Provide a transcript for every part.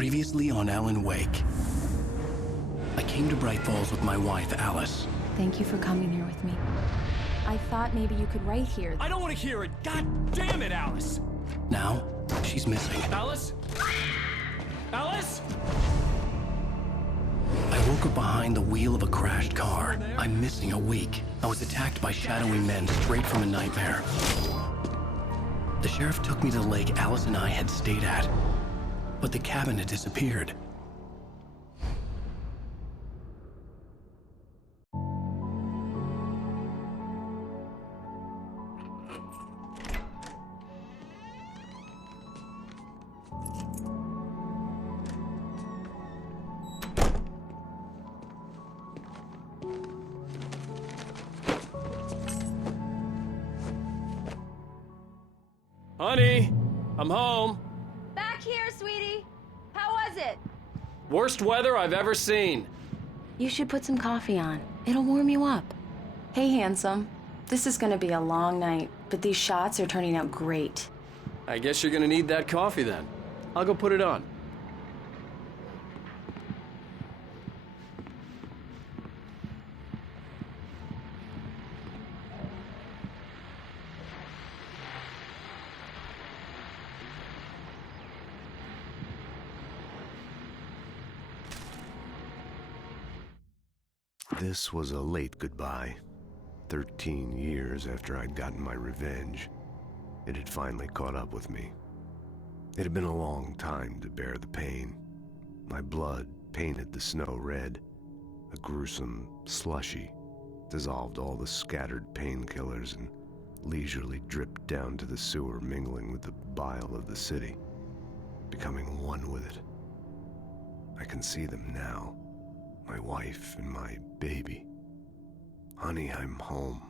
Previously on Alan Wake. I came to Bright Falls with my wife, Alice. Thank you for coming here with me. I thought maybe you could write here. I don't want to hear it! God damn it, Alice! Now, she's missing. Alice? Alice? I woke up behind the wheel of a crashed car. I'm missing a week. I was attacked by shadowy men straight from a nightmare. The sheriff took me to the lake Alice and I had stayed at, but the cabin had disappeared. Honey, I'm home. Back here, sweetie. How was it? Worst weather I've ever seen. You should put some coffee on. It'll warm you up. Hey, handsome. This is gonna be a long night, but these shots are turning out great. I guess you're gonna need that coffee then. I'll go put it on. This was a late goodbye. 13 years after I'd gotten my revenge, it had finally caught up with me. It had been a long time to bear the pain. My blood painted the snow red. A gruesome slushy dissolved all the scattered painkillers and leisurely dripped down to the sewer, mingling with the bile of the city, becoming one with it. I can see them now. My wife and my baby. Honey, I'm home.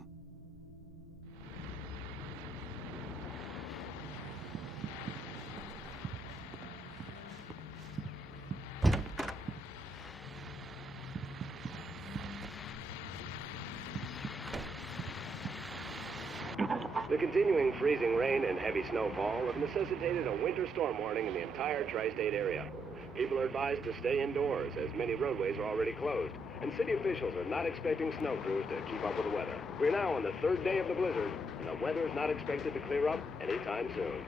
The continuing freezing rain and heavy snowfall have necessitated a winter storm warning in the entire tri-state area. People are advised to stay indoors as many roadways are already closed, and city officials are not expecting snow crews to keep up with the weather. We're now on the third day of the blizzard, and the weather is not expected to clear up anytime soon.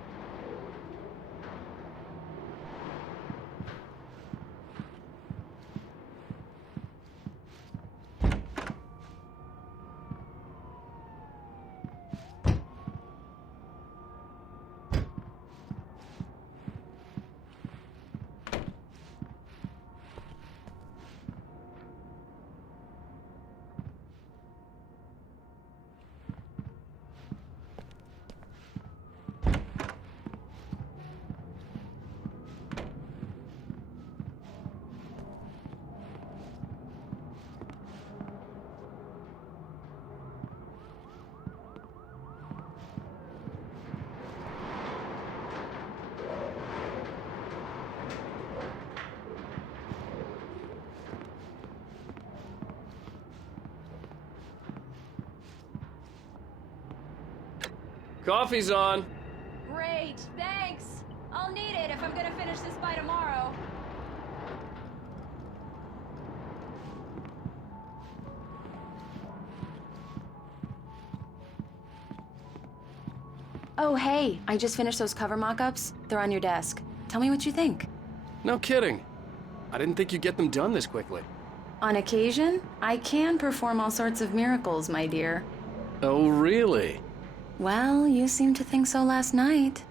Coffee's on. Great, thanks. I'll need it if I'm gonna finish this by tomorrow. Oh, hey, I just finished those cover mock-ups. They're on your desk. Tell me what you think. No kidding. I didn't think you'd get them done this quickly. On occasion, I can perform all sorts of miracles, my dear. Oh, really? Well, you seemed to think so last night.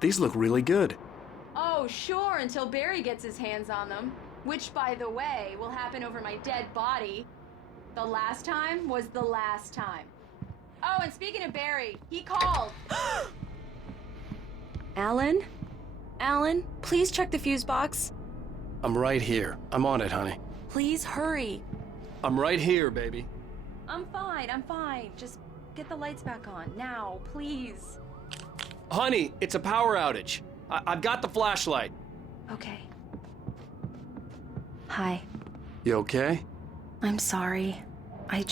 These look really good. Oh, sure, until Barry gets his hands on them. Which, by the way, will happen over my dead body. The last time was the last time. Oh, and speaking of Barry, he called. Alan? Alan, please check the fuse box. I'm right here. I'm on it, honey. Please hurry. I'm right here, baby. I'm fine. Just get the lights back on. Now, please. Honey, it's a power outage. I've got the flashlight. Okay. Hi. You okay? I'm sorry. It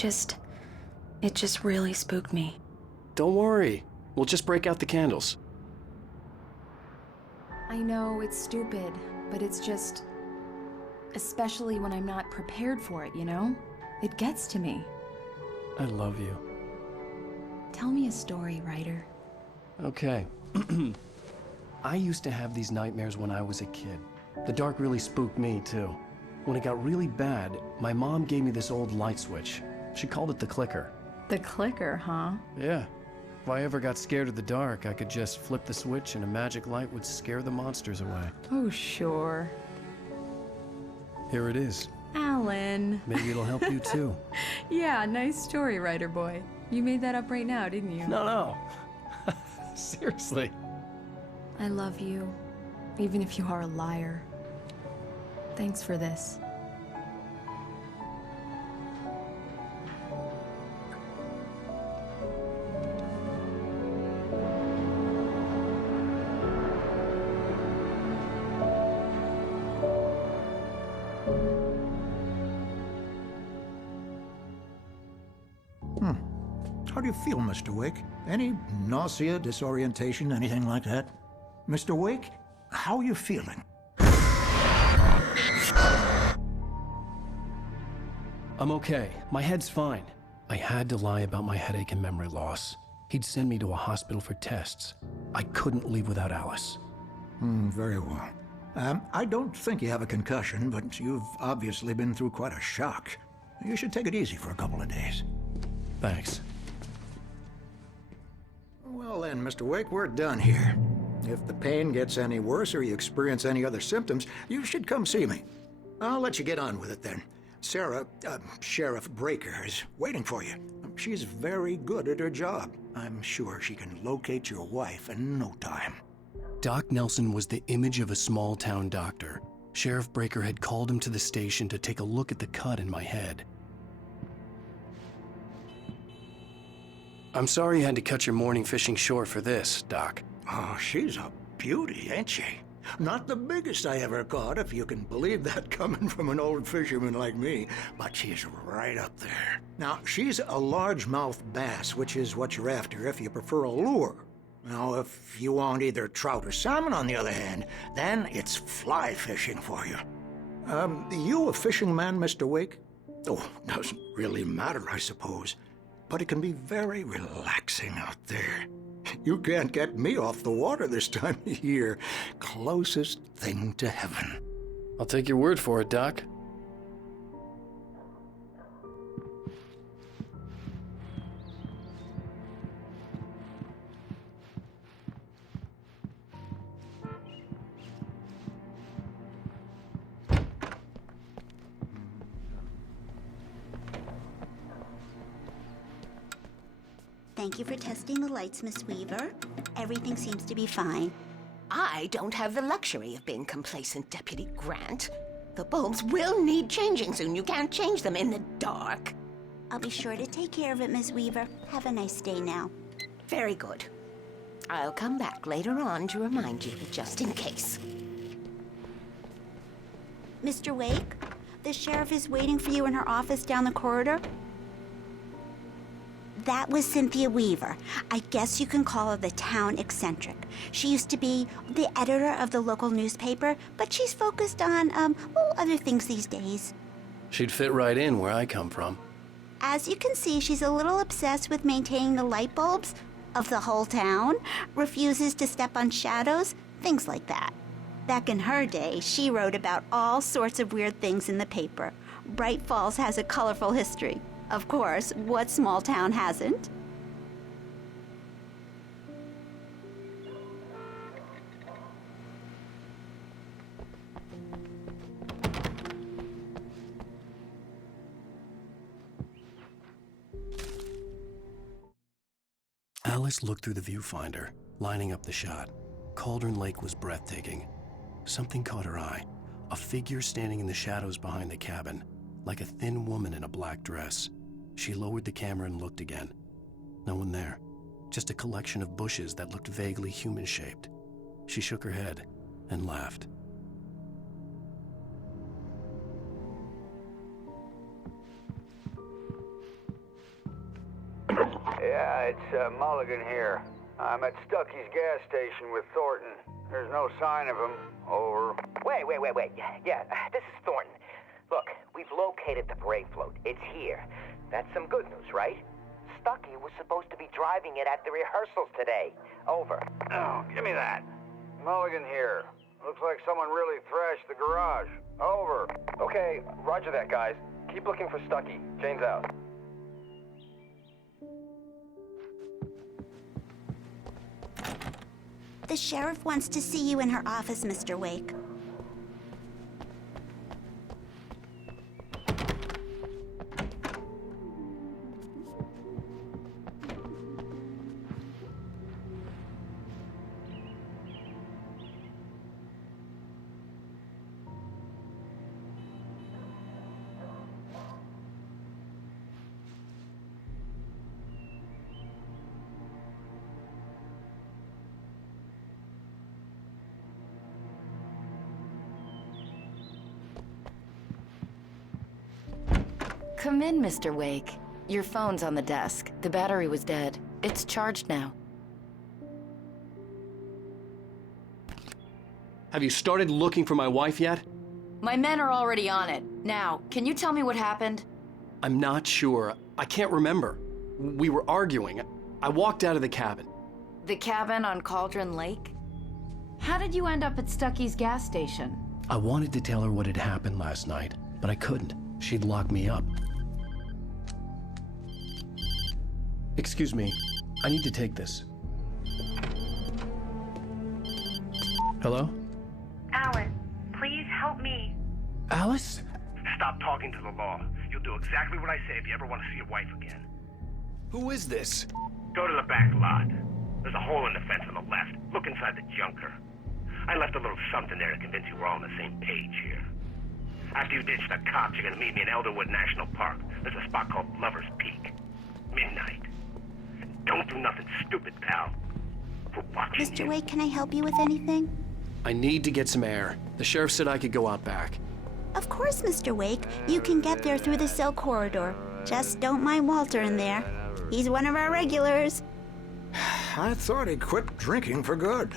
just really spooked me. Don't worry. We'll just break out the candles. I know it's stupid, but it's just... Especially when I'm not prepared for it, you know? It gets to me. I love you. Tell me a story, writer. Okay. I used to have these nightmares when I was a kid. The dark really spooked me, too. When it got really bad, my mom gave me this old light switch. She called it the clicker. The clicker, huh? Yeah. If I ever got scared of the dark, I could just flip the switch and a magic light would scare the monsters away. Oh, sure. Here it is. Alan. Maybe it'll help you, too. Yeah, nice story, writer boy. You made that up right now, didn't you? No. Seriously. I love you, even if you are a liar. Thanks for this. How do you feel, Mr. Wake? Any nausea, disorientation, anything like that? Mr. Wake, how are you feeling? I'm okay. My head's fine. I had to lie about my headache and memory loss. He'd send me to a hospital for tests. I couldn't leave without Alice. Very well. I don't think you have a concussion, but you've obviously been through quite a shock. You should take it easy for a couple of days. Thanks. Well then, Mr. Wake, we're done here. If the pain gets any worse or you experience any other symptoms, you should come see me. I'll let you get on with it then. Sarah, Sheriff Breaker, is waiting for you. She's very good at her job. I'm sure she can locate your wife in no time. Doc Nelson was the image of a small-town doctor. Sheriff Breaker had called him to the station to take a look at the cut in my head. I'm sorry you had to cut your morning fishing short for this, Doc. Oh, she's a beauty, ain't she? Not the biggest I ever caught, if you can believe that coming from an old fisherman like me, but she's right up there. Now, she's a largemouth bass, which is what you're after if you prefer a lure. Now, if you want either trout or salmon, on the other hand, then it's fly fishing for you. You a fishing man, Mr. Wake? Oh, doesn't really matter, I suppose. But it can be very relaxing out there. You can't get me off the water this time of year. Closest thing to heaven. I'll take your word for it, Doc. Thank you for testing the lights, Miss Weaver. Everything seems to be fine. I don't have the luxury of being complacent, Deputy Grant. The bulbs will need changing soon. You can't change them in the dark. I'll be sure to take care of it, Miss Weaver. Have a nice day now. Very good. I'll come back later on to remind you, just in case. Mr. Wake, the sheriff is waiting for you in her office down the corridor. That was Cynthia Weaver. I guess you can call her the town eccentric. She used to be the editor of the local newspaper, but she's focused on, other things these days. She'd fit right in where I come from. As you can see, she's a little obsessed with maintaining the light bulbs of the whole town, refuses to step on shadows, things like that. Back in her day, she wrote about all sorts of weird things in the paper. Bright Falls has a colorful history. Of course, what small town hasn't? Alice looked through the viewfinder, lining up the shot. Cauldron Lake was breathtaking. Something caught her eye. A figure standing in the shadows behind the cabin, like a thin woman in a black dress. She lowered the camera and looked again. No one there. just a collection of bushes that looked vaguely human-shaped. She shook her head and laughed. Yeah, it's Mulligan here. I'm at Stucky's gas station with Thornton. There's no sign of him. Over. Wait. Yeah, this is Thornton. Look, we've located the Brave float. It's here. That's some good news, right? Stucky was supposed to be driving it at the rehearsals today. Over. Oh, give me that. Mulligan here. Looks like someone really thrashed the garage. Over. Okay, roger that, guys. Keep looking for Stucky. Jane's out. The sheriff wants to see you in her office, Mr. Wake. Come in, Mr. Wake. Your phone's on the desk. The battery was dead. It's charged now. Have you started looking for my wife yet? My men are already on it. Now, can you tell me what happened? I'm not sure. I can't remember. We were arguing. I walked out of the cabin. The cabin on Cauldron Lake? How did you end up at Stucky's gas station? I wanted to tell her what had happened last night, but I couldn't. She'd lock me up. Excuse me. I need to take this. Hello? Alan, please help me. Alice? Stop talking to the law. You'll do exactly what I say if you ever want to see your wife again. Who is this? Go to the back lot. There's a hole in the fence on the left. Look inside the junker. I left a little something there to convince you we're all on the same page here. After you ditch the cops, you're gonna meet me in Elderwood National Park. There's a spot called Lover's Peak. Midnight. Don't do nothing stupid, pal. We're watching Mr. you. Wake, can I help you with anything? I need to get some air. The sheriff said I could go out back. Of course, Mr. Wake. You can get there through the cell corridor. Just don't mind Walter in there. He's one of our regulars. I thought he quit drinking for good.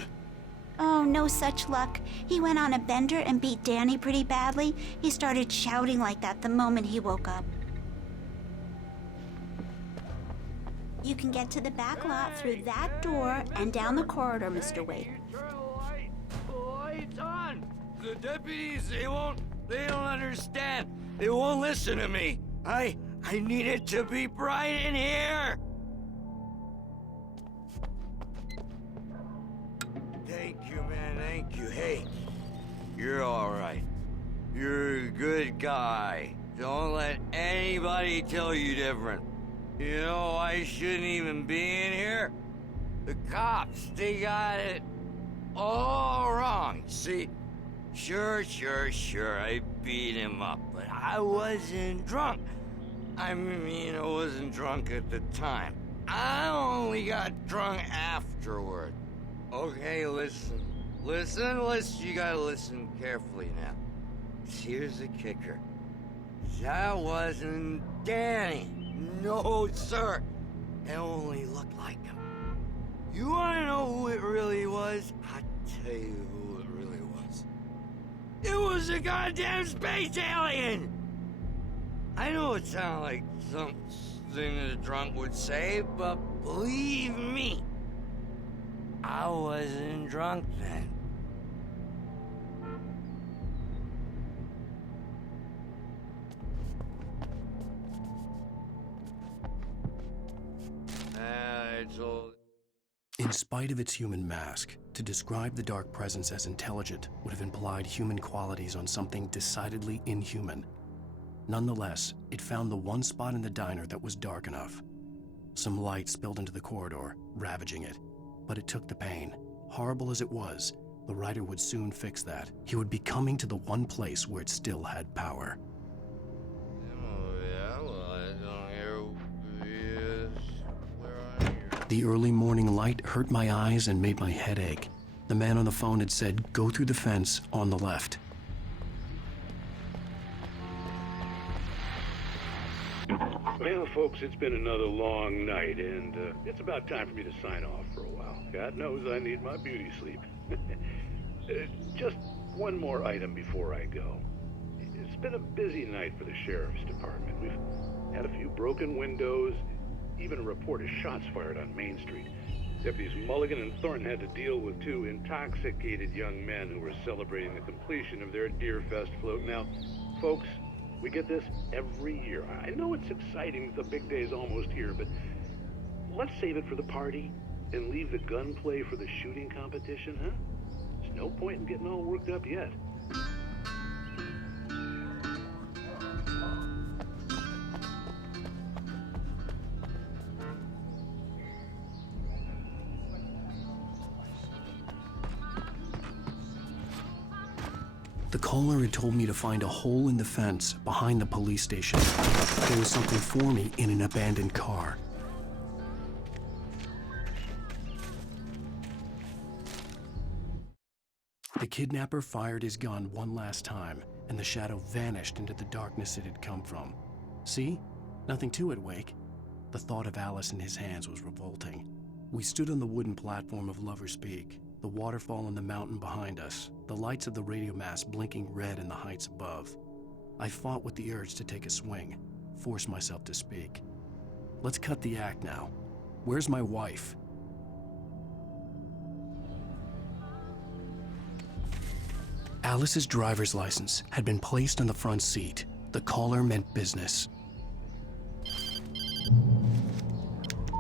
Oh, no such luck. He went on a bender and beat Danny pretty badly. He started shouting like that the moment he woke up. You can get to the back lot through that door and down the corridor, Mr. Wake. The light's on! The deputies, they don't understand. They won't listen to me. I need it to be bright in here! Thank you, man, thank you. Hey, you're all right. You're a good guy. Don't let anybody tell you different. You know, I shouldn't even be in here. The cops, they got it all wrong. See, sure, I beat him up, but I wasn't drunk. I mean, I wasn't drunk at the time. I only got drunk afterward. Okay, listen, you gotta listen carefully now. Here's the kicker. That wasn't Danny. No, sir. It only looked like him. You wanna know who it really was? I'll tell you who it really was. It was a goddamn space alien! I know it sounded like something a drunk would say, but believe me, I wasn't drunk then. In spite of its human mask, to describe the Dark Presence as intelligent would have implied human qualities on something decidedly inhuman. Nonetheless, it found the one spot in the diner that was dark enough. Some light spilled into the corridor, ravaging it. But it took the pain. Horrible as it was, the writer would soon fix that. He would be coming to the one place where it still had power. The early morning light hurt my eyes and made my head ache. The man on the phone had said, go through the fence on the left. Well, folks, it's been another long night, and it's about time for me to sign off for a while. God knows I need my beauty sleep. Just one more item before I go. It's been a busy night for the Sheriff's Department. We've had a few broken windows, even a report of shots fired on Main Street. Deputies Mulligan and Thornton had to deal with two intoxicated young men who were celebrating the completion of their Deerfest float. Now, folks, we get this every year. I know it's exciting that the big day's almost here, but let's save it for the party and leave the gunplay for the shooting competition, huh? There's no point in getting all worked up yet. The caller had told me to find a hole in the fence behind the police station. There was something for me in an abandoned car. The kidnapper fired his gun one last time, and the shadow vanished into the darkness it had come from. See? Nothing to it, Wake. The thought of Alice in his hands was revolting. We stood on the wooden platform of Lover's Peak, the waterfall on the mountain behind us, the lights of the radio mast blinking red in the heights above. I fought with the urge to take a swing, force myself to speak. Let's cut the act now. Where's my wife? Alice's driver's license had been placed on the front seat. The caller meant business.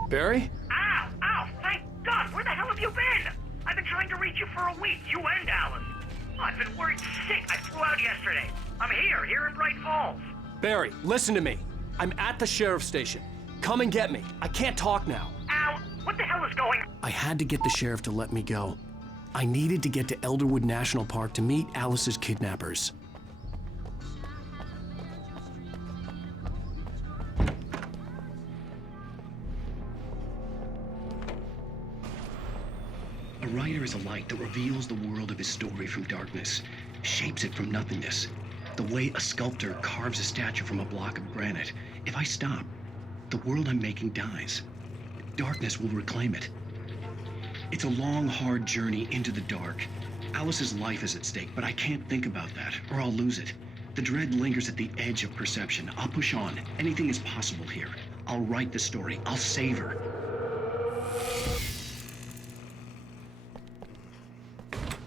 Barry? Ow! Ow! Thank God! Where the hell have you been? I've been trying to reach you for a week, you and Alice. I've been worried sick. I flew out yesterday. I'm here in Bright Falls. Barry, listen to me. I'm at the sheriff's station. Come and get me. I can't talk now. Al, what the hell is going on? I had to get the sheriff to let me go. I needed to get to Elderwood National Park to meet Alice's kidnappers. A writer is a light that reveals the world of his story from darkness, shapes it from nothingness. The way a sculptor carves a statue from a block of granite. If I stop, the world I'm making dies. Darkness will reclaim it. It's a long, hard journey into the dark. Alice's life is at stake, but I can't think about that, or I'll lose it. The dread lingers at the edge of perception. I'll push on. Anything is possible here. I'll write the story. I'll save her.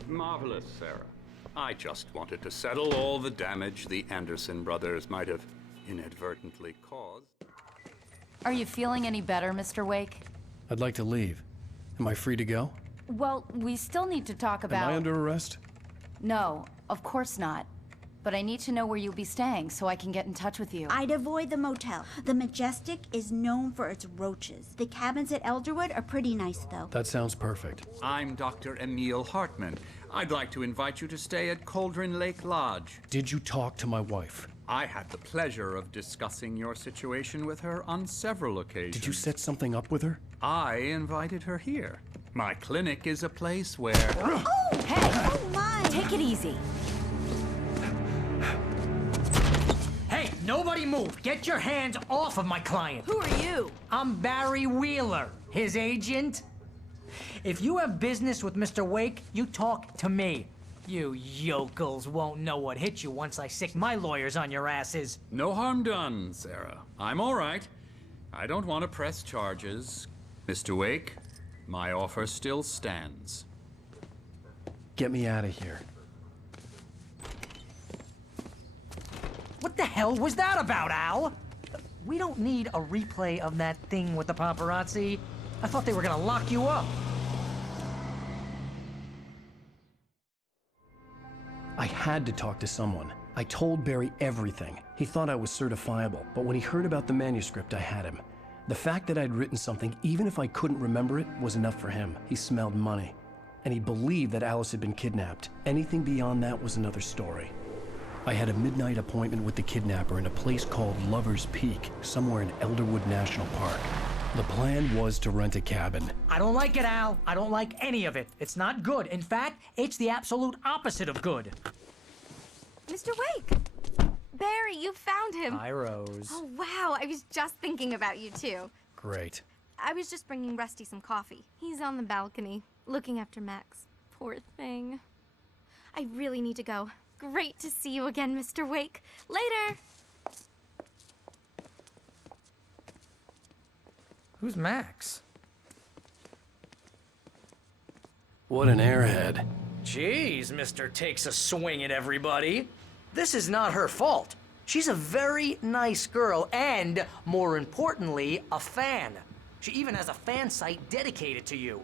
Marvelous, Sarah. I just wanted to settle all the damage the Anderson brothers might have inadvertently caused. Are you feeling any better, Mr. Wake? I'd like to leave. Am I free to go? Well, we still need to talk about... Am I under arrest? No, of course not. But I need to know where you'll be staying so I can get in touch with you. I'd avoid the motel. The Majestic is known for its roaches. The cabins at Elderwood are pretty nice, though. That sounds perfect. I'm Dr. Emil Hartman. I'd like to invite you to stay at Cauldron Lake Lodge. Did you talk to my wife? I had the pleasure of discussing your situation with her on several occasions. Did you set something up with her? I invited her here. My clinic is a place where... Oh! Hey! Oh, my! Take it easy. Hey, nobody move! Get your hands off of my client! Who are you? I'm Barry Wheeler, his agent. If you have business with Mr. Wake, you talk to me. You yokels won't know what hit you once I sick my lawyers on your asses. No harm done, Sarah. I'm all right. I don't want to press charges. Mr. Wake, my offer still stands. Get me out of here. What the hell was that about, Al? We don't need a replay of that thing with the paparazzi. I thought they were gonna lock you up. I had to talk to someone. I told Barry everything. He thought I was certifiable, but when he heard about the manuscript, I had him. The fact that I'd written something, even if I couldn't remember it, was enough for him. He smelled money. And he believed that Alice had been kidnapped. Anything beyond that was another story. I had a midnight appointment with the kidnapper in a place called Lover's Peak, somewhere in Elderwood National Park. The plan was to rent a cabin. I don't like it, Al. I don't like any of it. It's not good. In fact, it's the absolute opposite of good. Mr. Wake! Barry, you found him. Hi, Rose. Oh, wow. I was just thinking about you, too. Great. I was just bringing Rusty some coffee. He's on the balcony, looking after Max. Poor thing. I really need to go. Great to see you again, Mr. Wake. Later! Who's Max? What an airhead. Jeez, Mr. Takes a Swing at everybody. This is not her fault. She's a very nice girl and, more importantly, a fan. She even has a fan site dedicated to you.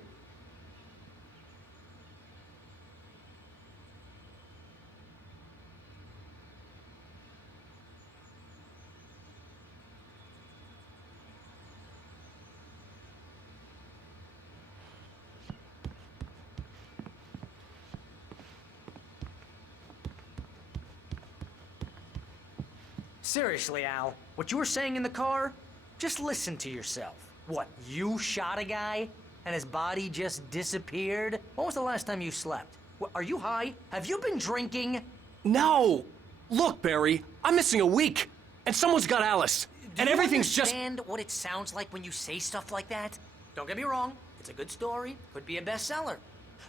Seriously, Al, what you were saying in the car? Just listen to yourself. What, you shot a guy and his body just disappeared? When was the last time you slept? What, are you high? Have you been drinking? No! Look, Barry, I'm missing a week, and someone's got Alice, and everything's just... Do you understand what it sounds like when you say stuff like that? Don't get me wrong, it's a good story, could be a bestseller.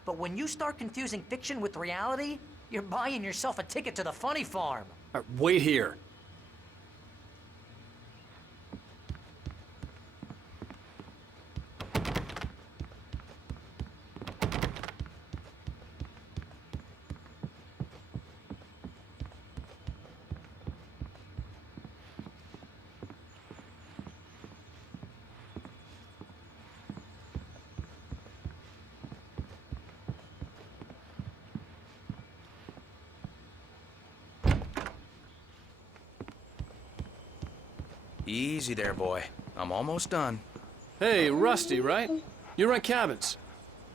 But when you start confusing fiction with reality, you're buying yourself a ticket to the funny farm. Wait here. Easy there, boy. I'm almost done. Hey, Rusty, right? You rent cabins.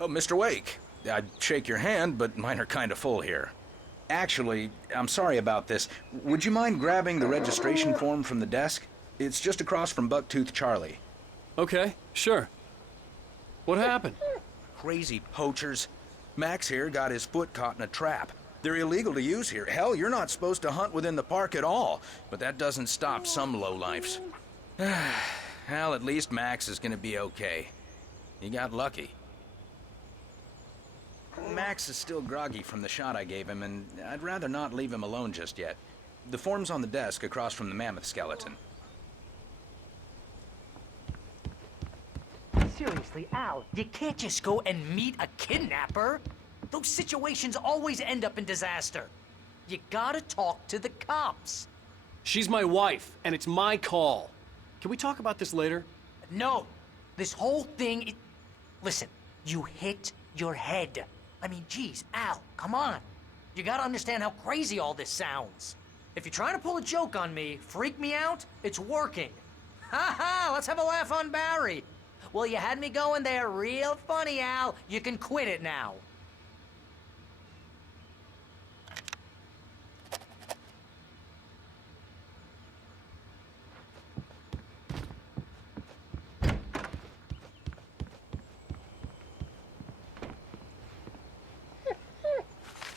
Oh, Mr. Wake. I'd shake your hand, but mine are kind of full here. Actually, I'm sorry about this. Would you mind grabbing the registration form from the desk? It's just across from Bucktooth Charlie. Okay, sure. What happened? Crazy poachers. Max here got his foot caught in a trap. They're illegal to use here. Hell, you're not supposed to hunt within the park at all. But that doesn't stop some lowlifes. Well, at least Max is gonna be okay. He got lucky. Max is still groggy from the shot I gave him, and I'd rather not leave him alone just yet. The form's on the desk across from the mammoth skeleton. Seriously, Al, you can't just go and meet a kidnapper. Those situations always end up in disaster. You gotta talk to the cops. She's my wife, and it's my call. Can we talk about this later? No. This whole thing... Listen, you hit your head. I mean, geez, Al, come on. You gotta understand how crazy all this sounds. If you're trying to pull a joke on me, freak me out, it's working. Ha ha, let's have a laugh on Barry. Well, you had me going there real funny, Al. You can quit it now.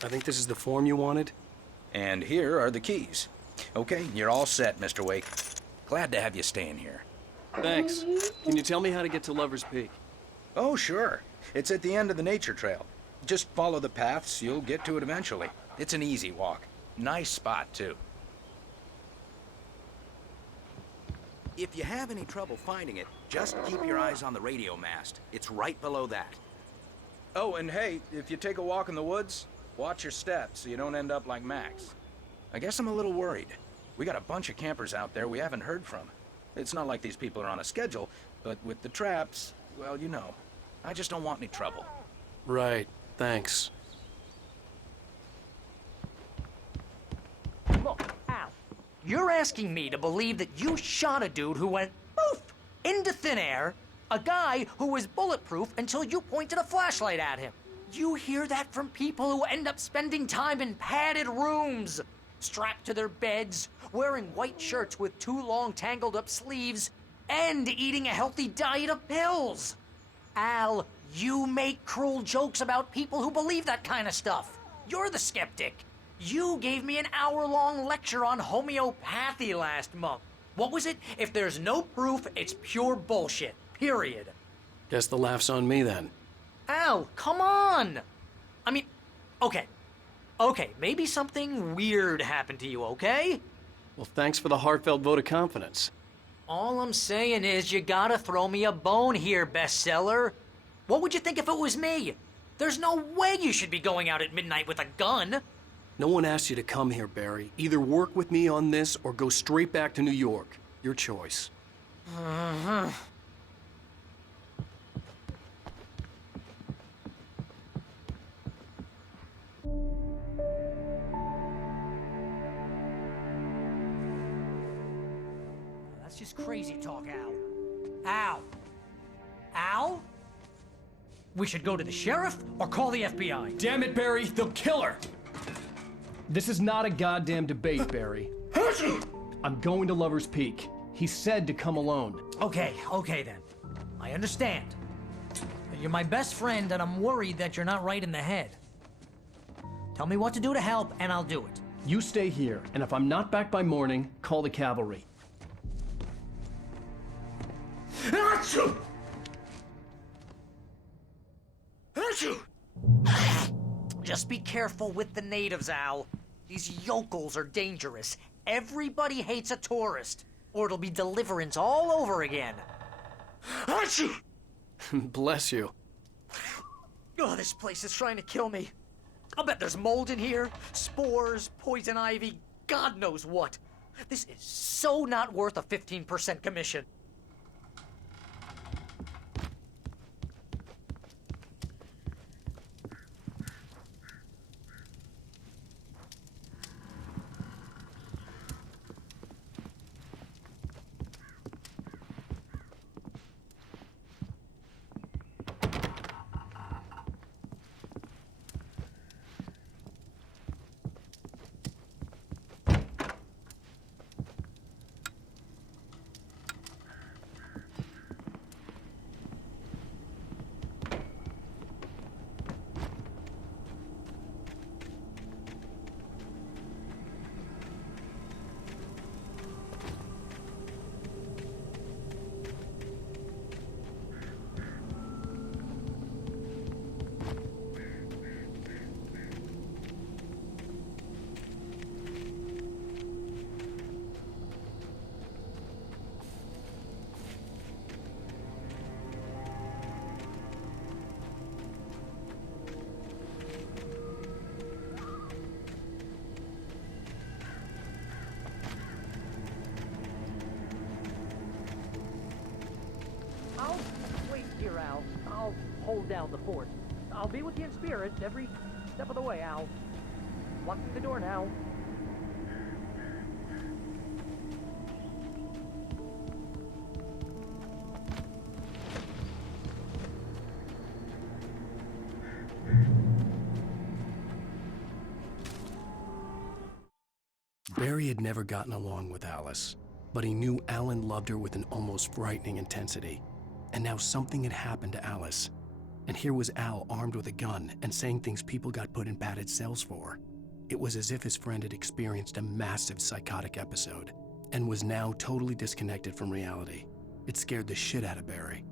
I think this is the form you wanted. And here are the keys. Okay, you're all set, Mr. Wake. Glad to have you staying here. Thanks. Can you tell me how to get to Lover's Peak? Oh, sure. It's at the end of the nature trail. Just follow the paths, you'll get to it eventually. It's an easy walk. Nice spot, too. If you have any trouble finding it, just keep your eyes on the radio mast. It's right below that. Oh, and hey, if you take a walk in the woods, watch your steps so you don't end up like Max. I guess I'm a little worried. We got a bunch of campers out there we haven't heard from. It's not like these people are on a schedule, but with the traps, well, you know. I just don't want any trouble. Right. Thanks. Look, Al, you're asking me to believe that you shot a dude who went poof into thin air, a guy who was bulletproof until you pointed a flashlight at him. You hear that from people who end up spending time in padded rooms, strapped to their beds, wearing white shirts with too long tangled up sleeves, and eating a healthy diet of pills. Al, you make cruel jokes about people who believe that kind of stuff. You're the skeptic. You gave me an hour-long lecture on homeopathy last month. What was it? If there's no proof, it's pure bullshit. Period. Guess the laugh's on me then. Al, come on! I mean, okay, maybe something weird happened to you, okay? Well, thanks for the heartfelt vote of confidence. All I'm saying is you gotta throw me a bone here, bestseller. What would you think if it was me? There's no way you should be going out at midnight with a gun. No one asked you to come here, Barry. Either work with me on this or go straight back to New York. Your choice. That's just crazy talk, Al. Al? Al? We should go to the sheriff or call the FBI. Damn it, Barry, they'll kill her! This is not a goddamn debate, Barry. I'm going to Lover's Peak. He said to come alone. Okay then. I understand. You're my best friend and I'm worried that you're not right in the head. Tell me what to do to help and I'll do it. You stay here, and if I'm not back by morning, call the cavalry. Achoo! Just be careful with the natives, Al. These yokels are dangerous. Everybody hates a tourist, or it'll be Deliverance all over again. Achoo! Bless you. Oh, this place is trying to kill me. I'll bet there's mold in here, spores, poison ivy, God knows what. This is so not worth a 15% commission. Here, Al. I'll hold down the fort. I'll be with you in spirit every step of the way, Al. Locking the door now. Barry had never gotten along with Alice, but he knew Alan loved her with an almost frightening intensity. And now something had happened to Alice. And here was Al armed with a gun and saying things people got put in padded cells for. It was as if his friend had experienced a massive psychotic episode and was now totally disconnected from reality. It scared the shit out of Barry.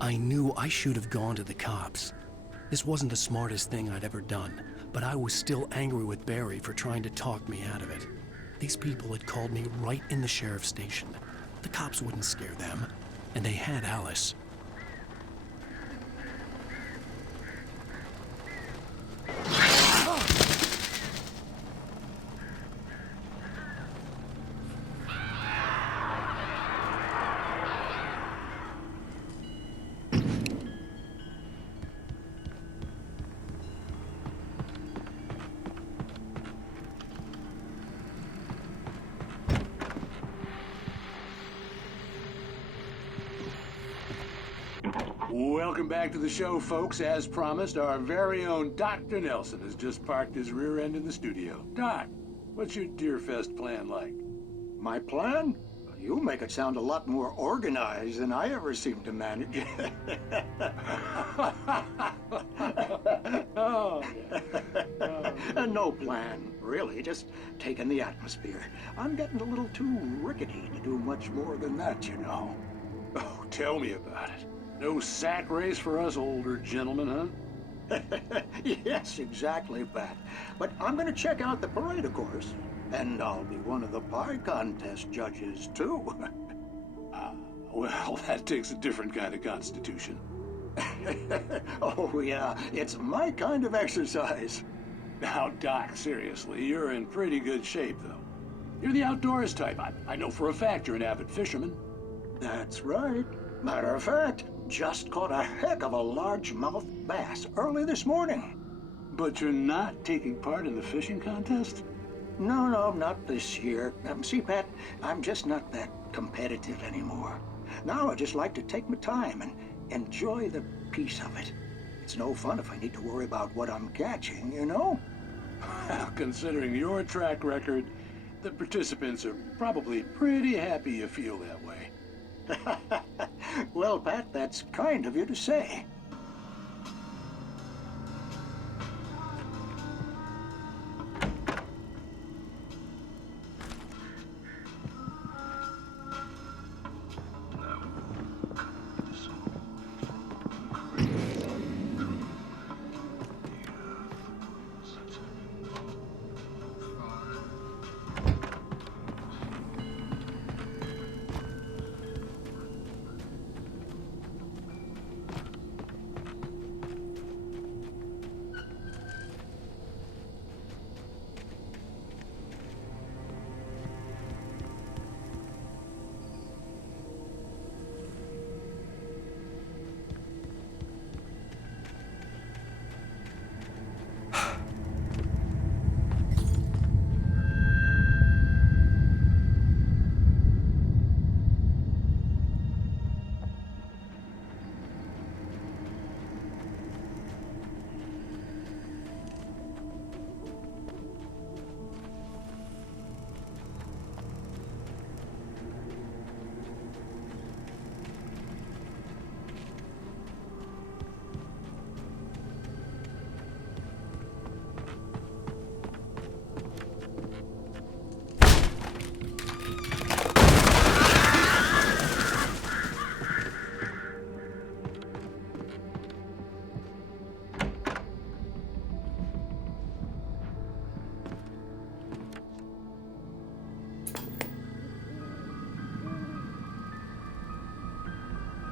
I knew I should have gone to the cops. This wasn't the smartest thing I'd ever done, but I was still angry with Barry for trying to talk me out of it. These people had called me right in the sheriff's station. The cops wouldn't scare them, and they had Alice. Welcome back to the show, folks. As promised, our very own Dr. Nelson has just parked his rear end in the studio. Doc, what's your Deerfest plan like? My plan? You make it sound a lot more organized than I ever seem to manage. No plan, really. Just taking the atmosphere. I'm getting a little too rickety to do much more than that, you know. Oh, tell me about it. No sack race for us older gentlemen, huh? Yes, exactly, Pat. But I'm going to check out the parade, of course. And I'll be one of the pie contest judges, too. Well, that takes a different kind of constitution. Oh, yeah. It's my kind of exercise. Now, Doc, seriously, you're in pretty good shape, though. You're the outdoors type. I know for a fact you're an avid fisherman. That's right. Matter of fact, just caught a heck of a largemouth bass early this morning. But you're not taking part in the fishing contest? No, not this year. See, Pat, I'm just not that competitive anymore. Now I just like to take my time and enjoy the peace of it. It's no fun if I need to worry about what I'm catching, you know? Well, considering your track record, the participants are probably pretty happy you feel that way. Well, Pat, that's kind of you to say.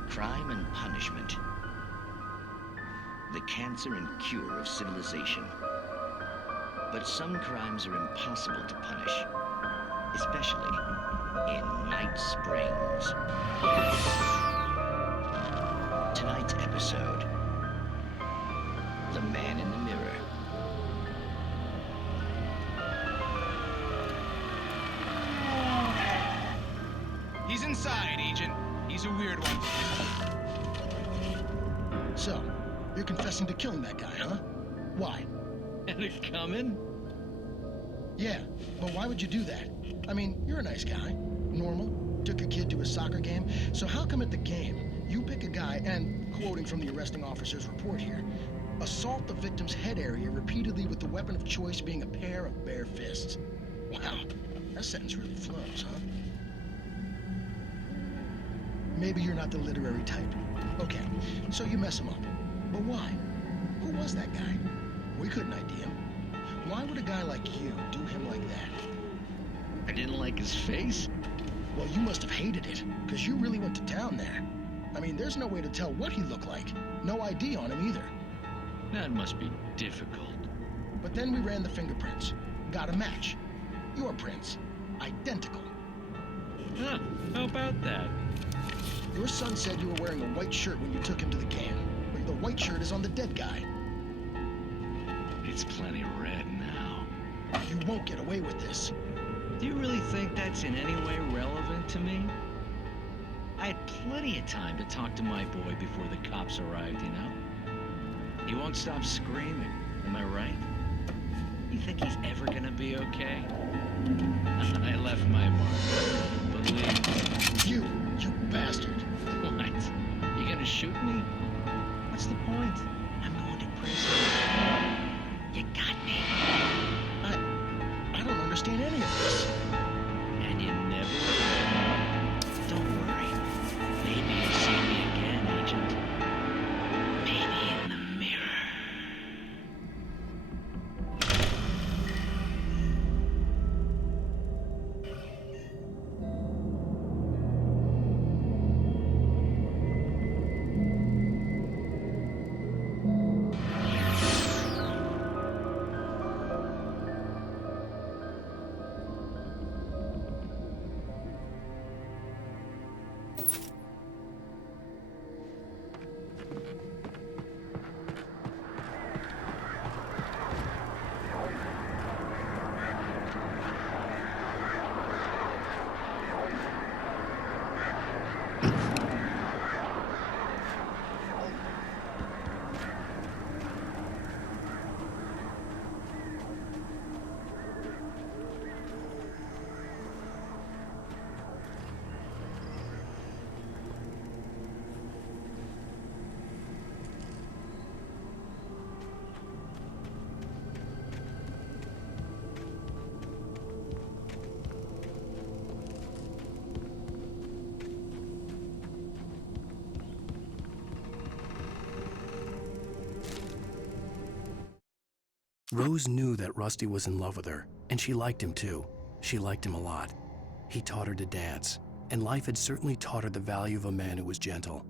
Crime and punishment. The cancer and cure of civilization. But some crimes are impossible to punish, especially in Night Springs. Tonight's episode, The Man in the Mirror. He's inside, Agent. He's a weird one. So, you're confessing to killing that guy, huh? Why? And it coming? Yeah, but why would you do that? I mean, you're a nice guy. Normal. Took a kid to a soccer game. So how come at the game, you pick a guy and, quoting from the arresting officer's report here, assault the victim's head area repeatedly with the weapon of choice being a pair of bare fists? Wow, that sentence really flows, huh? Maybe you're not the literary type. Okay, so you mess him up. But why? Who was that guy? We couldn't ID him. Why would a guy like you do him like that? I didn't like his face? Well, you must have hated it, because you really went to town there. I mean, there's no way to tell what he looked like. No ID on him either. That must be difficult. But then we ran the fingerprints. Got a match. Your prints. Identical. Huh, how about that? Your son said you were wearing a white shirt when you took him to the game. But the white shirt is on the dead guy. It's plenty red now. You won't get away with this. Do you really think that's in any way relevant to me? I had plenty of time to talk to my boy before the cops arrived, you know? He won't stop screaming, am I right? You think he's ever gonna be okay? I left my mark. Believe me. You bastard. What? You gonna shoot me? What's the point? I'm going to prison. You got me. I don't understand any of this. And you never will. Don't worry. Maybe you'll see me again, Agent. Maybe in the mirror. Rose knew that Rusty was in love with her, and she liked him too. She liked him a lot. He taught her to dance, and life had certainly taught her the value of a man who was gentle.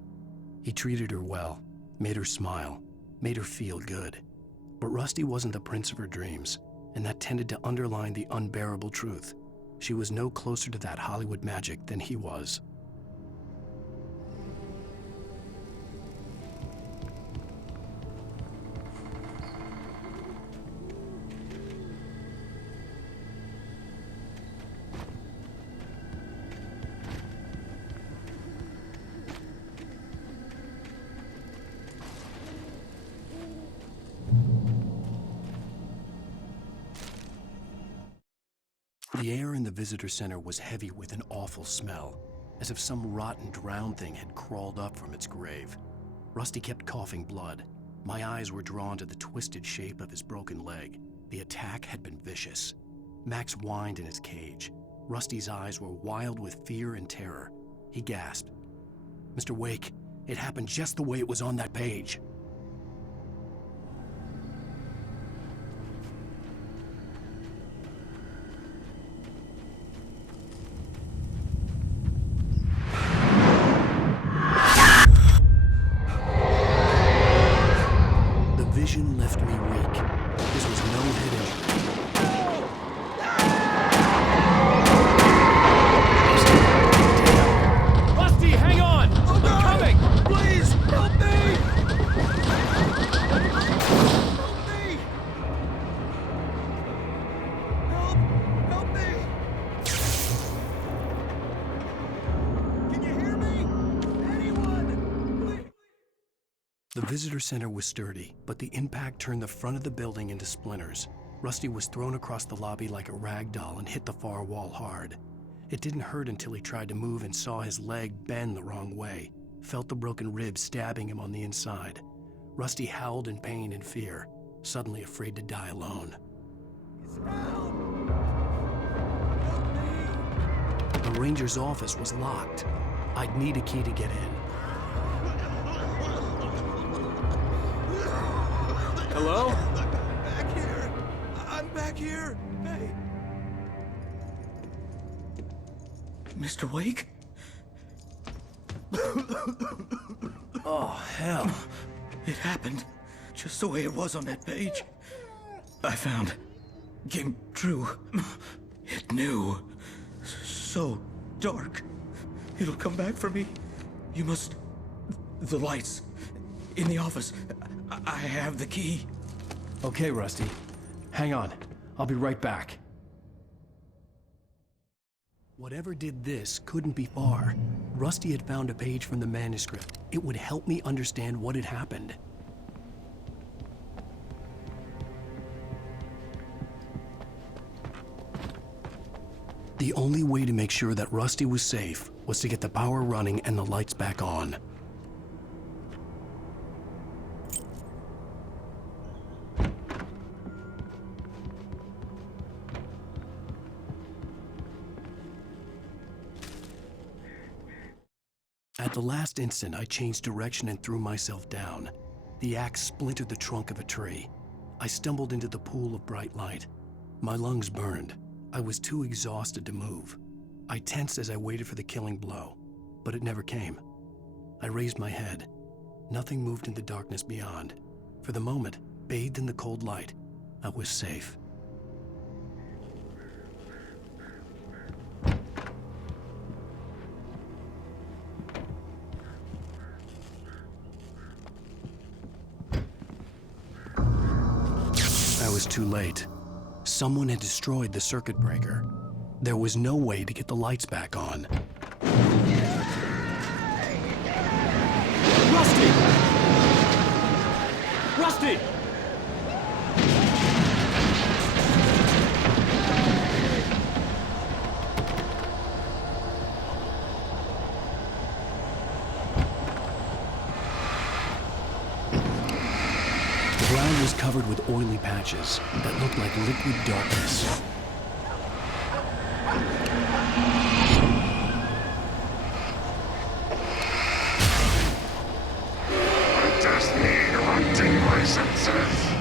He treated her well, made her smile, made her feel good. But Rusty wasn't the prince of her dreams, and that tended to underline the unbearable truth. She was no closer to that Hollywood magic than he was. The air in the visitor center was heavy with an awful smell, as if some rotten drowned thing had crawled up from its grave. Rusty kept coughing blood. My eyes were drawn to the twisted shape of his broken leg. The attack had been vicious. Max whined in his cage. Rusty's eyes were wild with fear and terror. He gasped, "Mr. Wake, it happened just the way it was on that page." Vision left me weak. This was no head injury. Rusty, hang on! Oh, I'm coming! Please, help me! Help me! Can you hear me? Anyone? Please. The visitor center was sturdy, but the impact turned the front of the building into splinters. Rusty was thrown across the lobby like a rag doll and hit the far wall hard. It didn't hurt until he tried to move and saw his leg bend the wrong way, felt the broken rib stabbing him on the inside. Rusty howled in pain and fear, suddenly afraid to die alone. The ranger's office was locked. I'd need a key to get in. Hello? Back here! I'm back here! Hey! Mr. Wake? Oh, hell. It happened just the way it was on that page. I found. Came true. It knew. So dark. It'll come back for me. You must. The lights. In the office. I have the key. Okay, Rusty. Hang on. I'll be right back. Whatever did this couldn't be far. Rusty had found a page from the manuscript. It would help me understand what had happened. The only way to make sure that Rusty was safe was to get the power running and the lights back on. At the last instant, I changed direction and threw myself down. The axe splintered the trunk of a tree. I stumbled into the pool of bright light. My lungs burned. I was too exhausted to move. I tensed as I waited for the killing blow, but it never came. I raised my head. Nothing moved in the darkness beyond. For the moment, bathed in the cold light, I was safe. I was too late. Someone had destroyed the circuit breaker. There was no way to get the lights back on. Rusty! Rusty! The ground was covered with oily patches that looked like liquid darkness. I just need hunting licenses.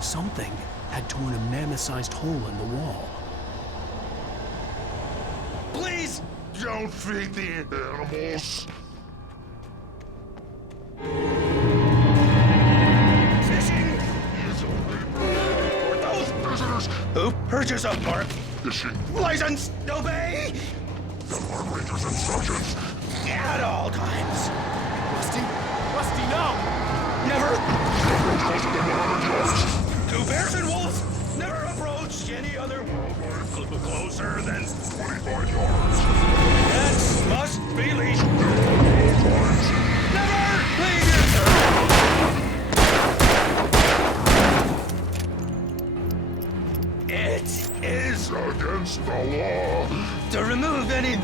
Something had torn a mammoth-sized hole in the wall. Please don't feed the animals. Fishing is only for those visitors who purchase a park fishing license. Obey the park ranger's instructions at all times. Rusty? Rusty, no! Never. Close to 100 yards. Two bears and wolves never approach any other wildlife closer than 25 yards. That must be leashed. Never leave your It is against the law to remove any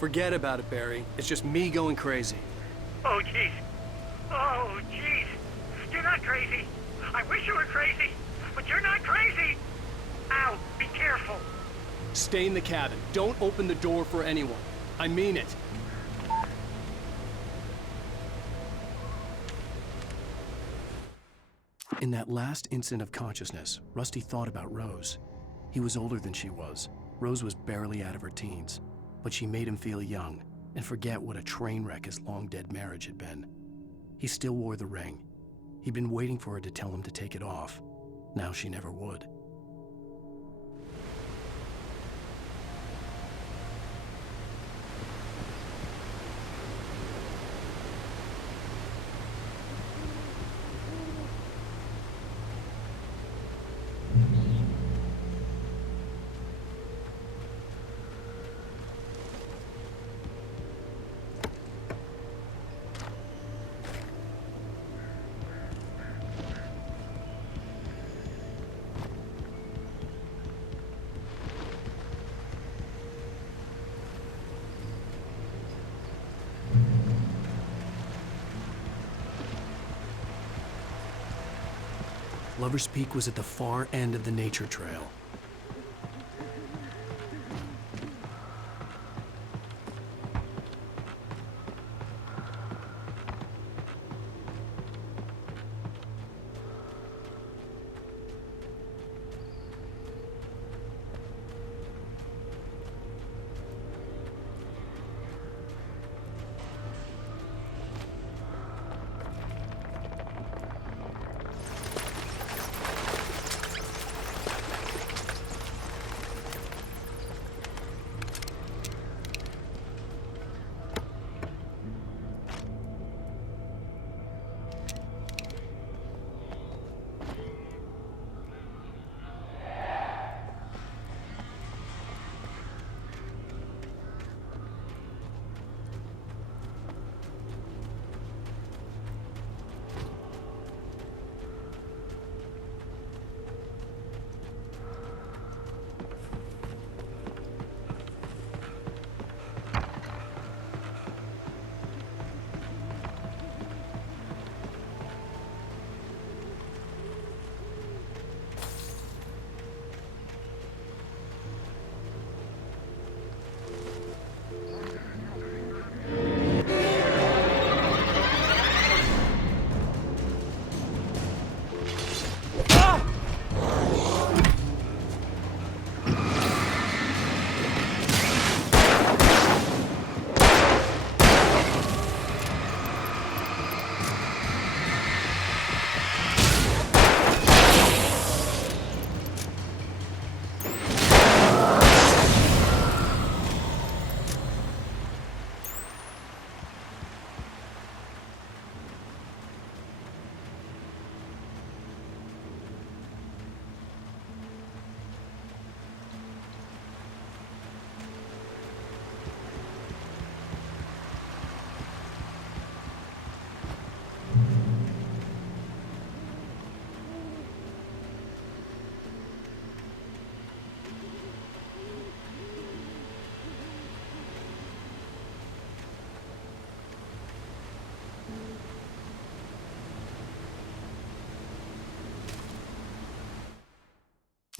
Forget about it, Barry. It's just me going crazy. Oh, jeez. Oh, jeez. You're not crazy. I wish you were crazy, but you're not crazy. Ow, be careful. Stay in the cabin. Don't open the door for anyone. I mean it. In that last instant of consciousness, Rusty thought about Rose. He was older than she was. Rose was barely out of her teens, but she made him feel young and forget what a train wreck his long-dead marriage had been. He still wore the ring. He'd been waiting for her to tell him to take it off. Now she never would. Lover's Peak was at the far end of the nature trail.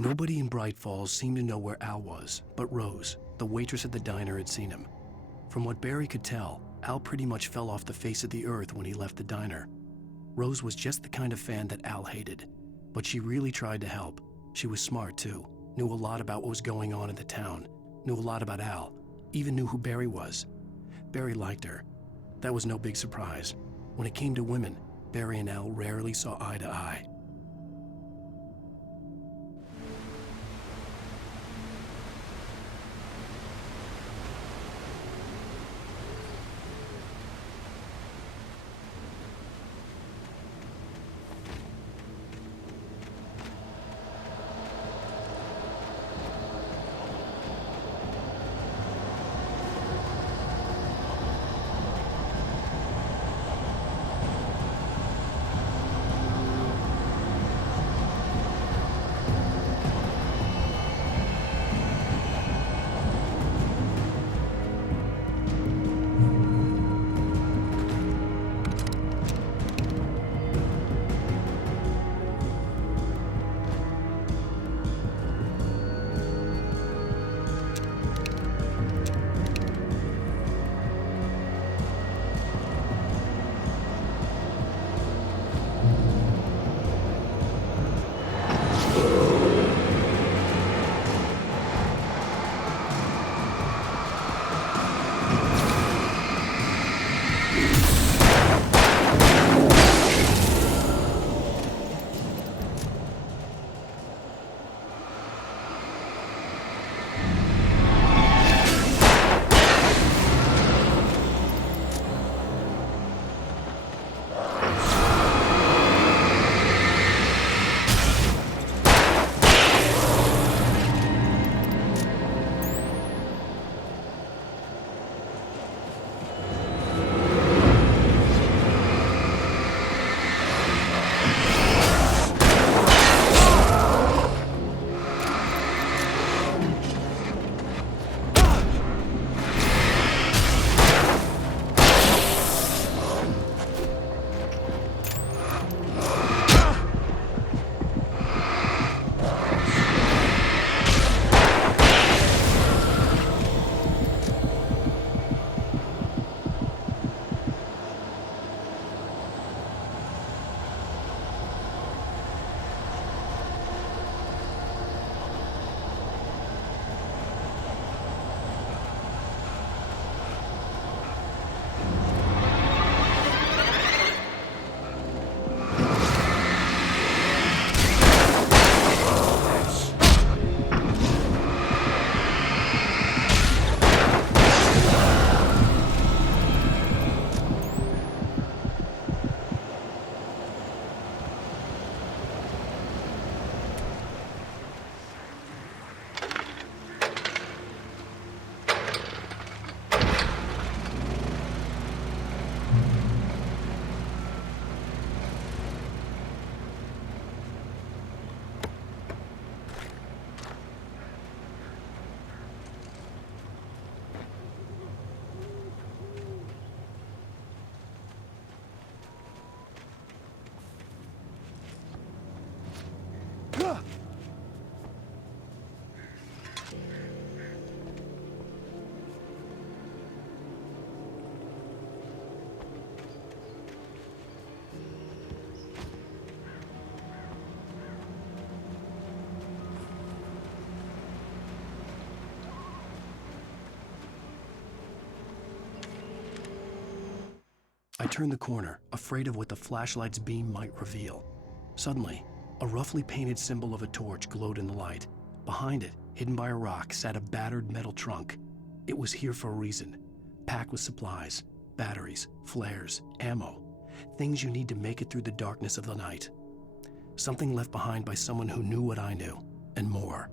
Nobody in Bright Falls seemed to know where Al was, but Rose, the waitress at the diner, had seen him. From what Barry could tell, Al pretty much fell off the face of the earth when he left the diner. Rose was just the kind of fan that Al hated, but she really tried to help. She was smart too, knew a lot about what was going on in the town, knew a lot about Al, even knew who Barry was. Barry liked her. That was no big surprise. When it came to women, Barry and Al rarely saw eye to eye. turned the corner, afraid of what the flashlight's beam might reveal. Suddenly, a roughly painted symbol of a torch glowed in the light. Behind it, hidden by a rock, sat a battered metal trunk. It was here for a reason, packed with supplies, batteries, flares, ammo, things you need to make it through the darkness of the night. Something left behind by someone who knew what I knew, and more.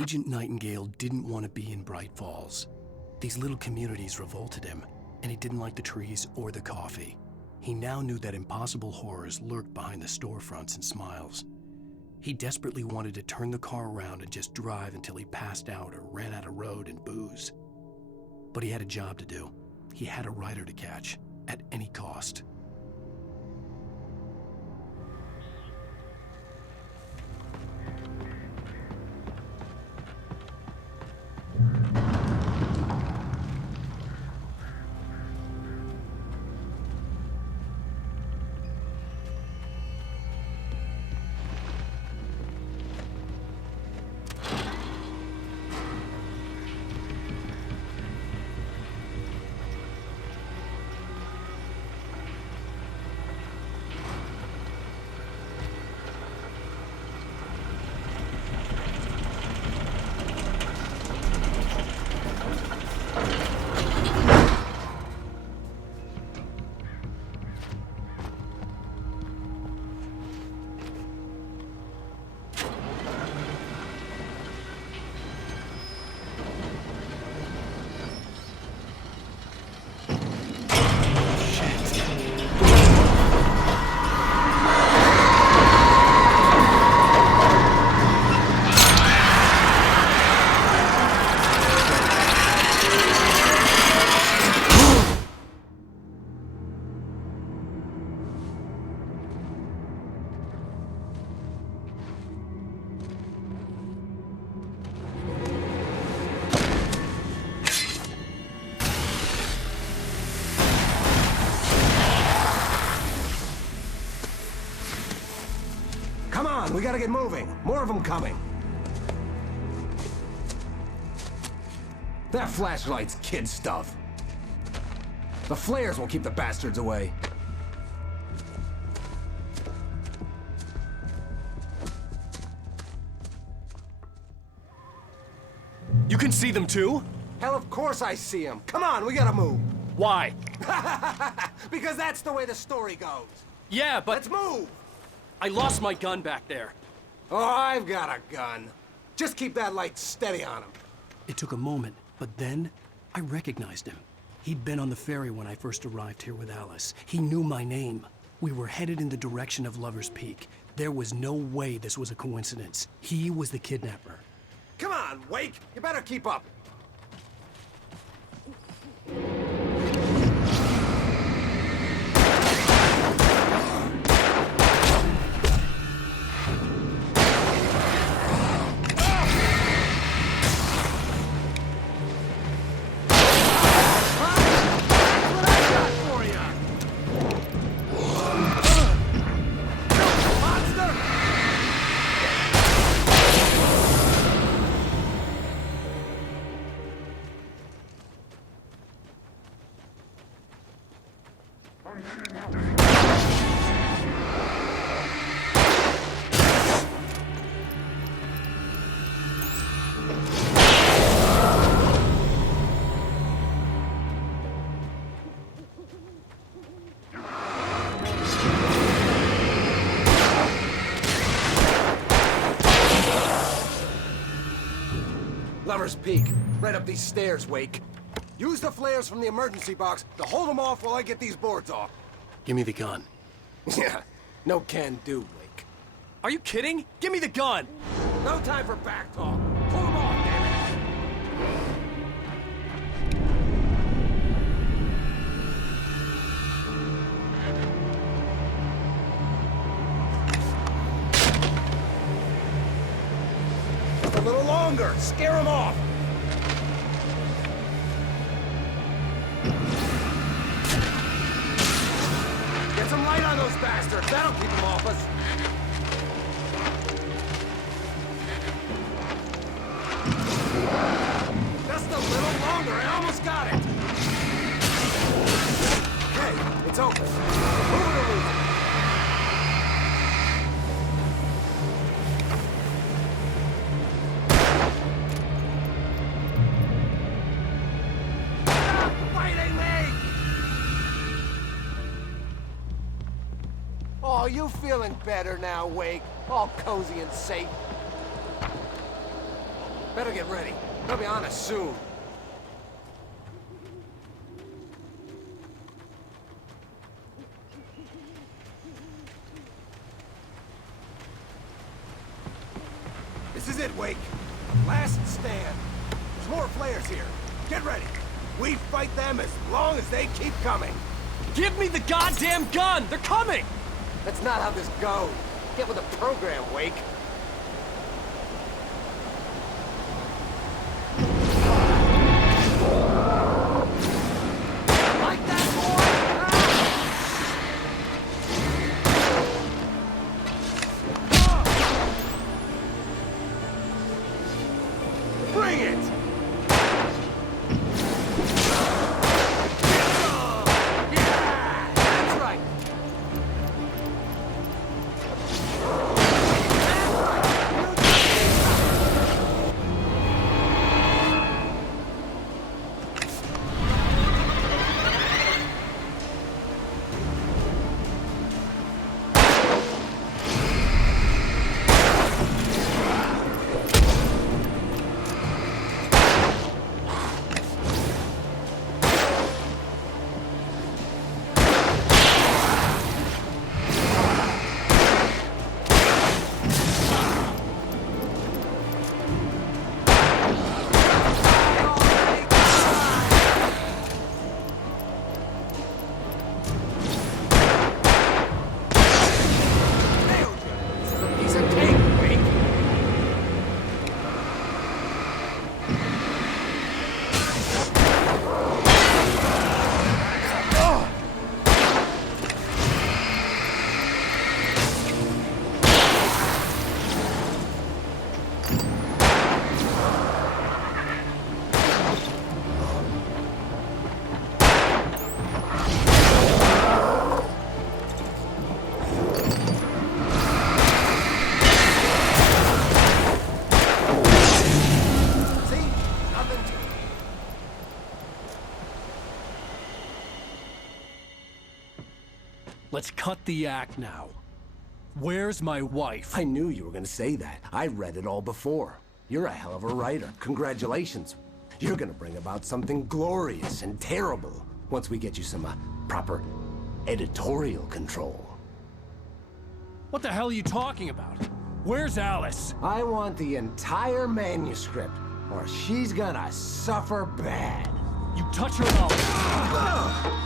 Agent Nightingale didn't want to be in Bright Falls. These little communities revolted him, and he didn't like the trees or the coffee. He now knew that impossible horrors lurked behind the storefronts and smiles. He desperately wanted to turn the car around and just drive until he passed out or ran out of road and booze. But he had a job to do. He had a rider to catch, at any cost. Come on, we gotta get moving. More of them coming. That flashlight's kid stuff. The flares will keep the bastards away. You can see them too? Hell, of course I see them. Come on, we gotta move. Why? Because that's the way the story goes. Yeah, but... Let's move! I lost my gun back there. Oh, I've got a gun. Just keep that light steady on him. It took a moment, but then I recognized him. He'd been on the ferry when I first arrived here with Alice. He knew my name. We were headed in the direction of Lover's Peak. There was no way this was a coincidence. He was the kidnapper. Come on, Wake! You better keep up. Lover's Peak. Right up these stairs, Wake. Use the flares from the emergency box to hold them off while I get these boards off. Give me the gun. Yeah, no can do, Wake. Are you kidding? Give me the gun! No time for back talk. Pull them off, damn it! A little longer. Scare them off. Get some light on those bastards. That'll keep them off us. Just a little longer. I almost got it. Okay, it's open. Move it or lose it. Oh, you feeling better now, Wake? All cozy and safe. Better get ready. They'll be on us soon. This is it, Wake. Last stand. There's more flares here. Get ready. We fight them as long as they keep coming. Give me the goddamn gun! They're coming! That's not how this goes. Get with the program, Wake. Like that, boy! Bring it! Let's cut the act now. Where's my wife? I knew you were gonna say that. I read it all before. You're a hell of a writer. Congratulations. You're gonna bring about something glorious and terrible once we get you some proper editorial control. What the hell are you talking about? Where's Alice? I want the entire manuscript, or she's gonna suffer bad. You touch her and I'll...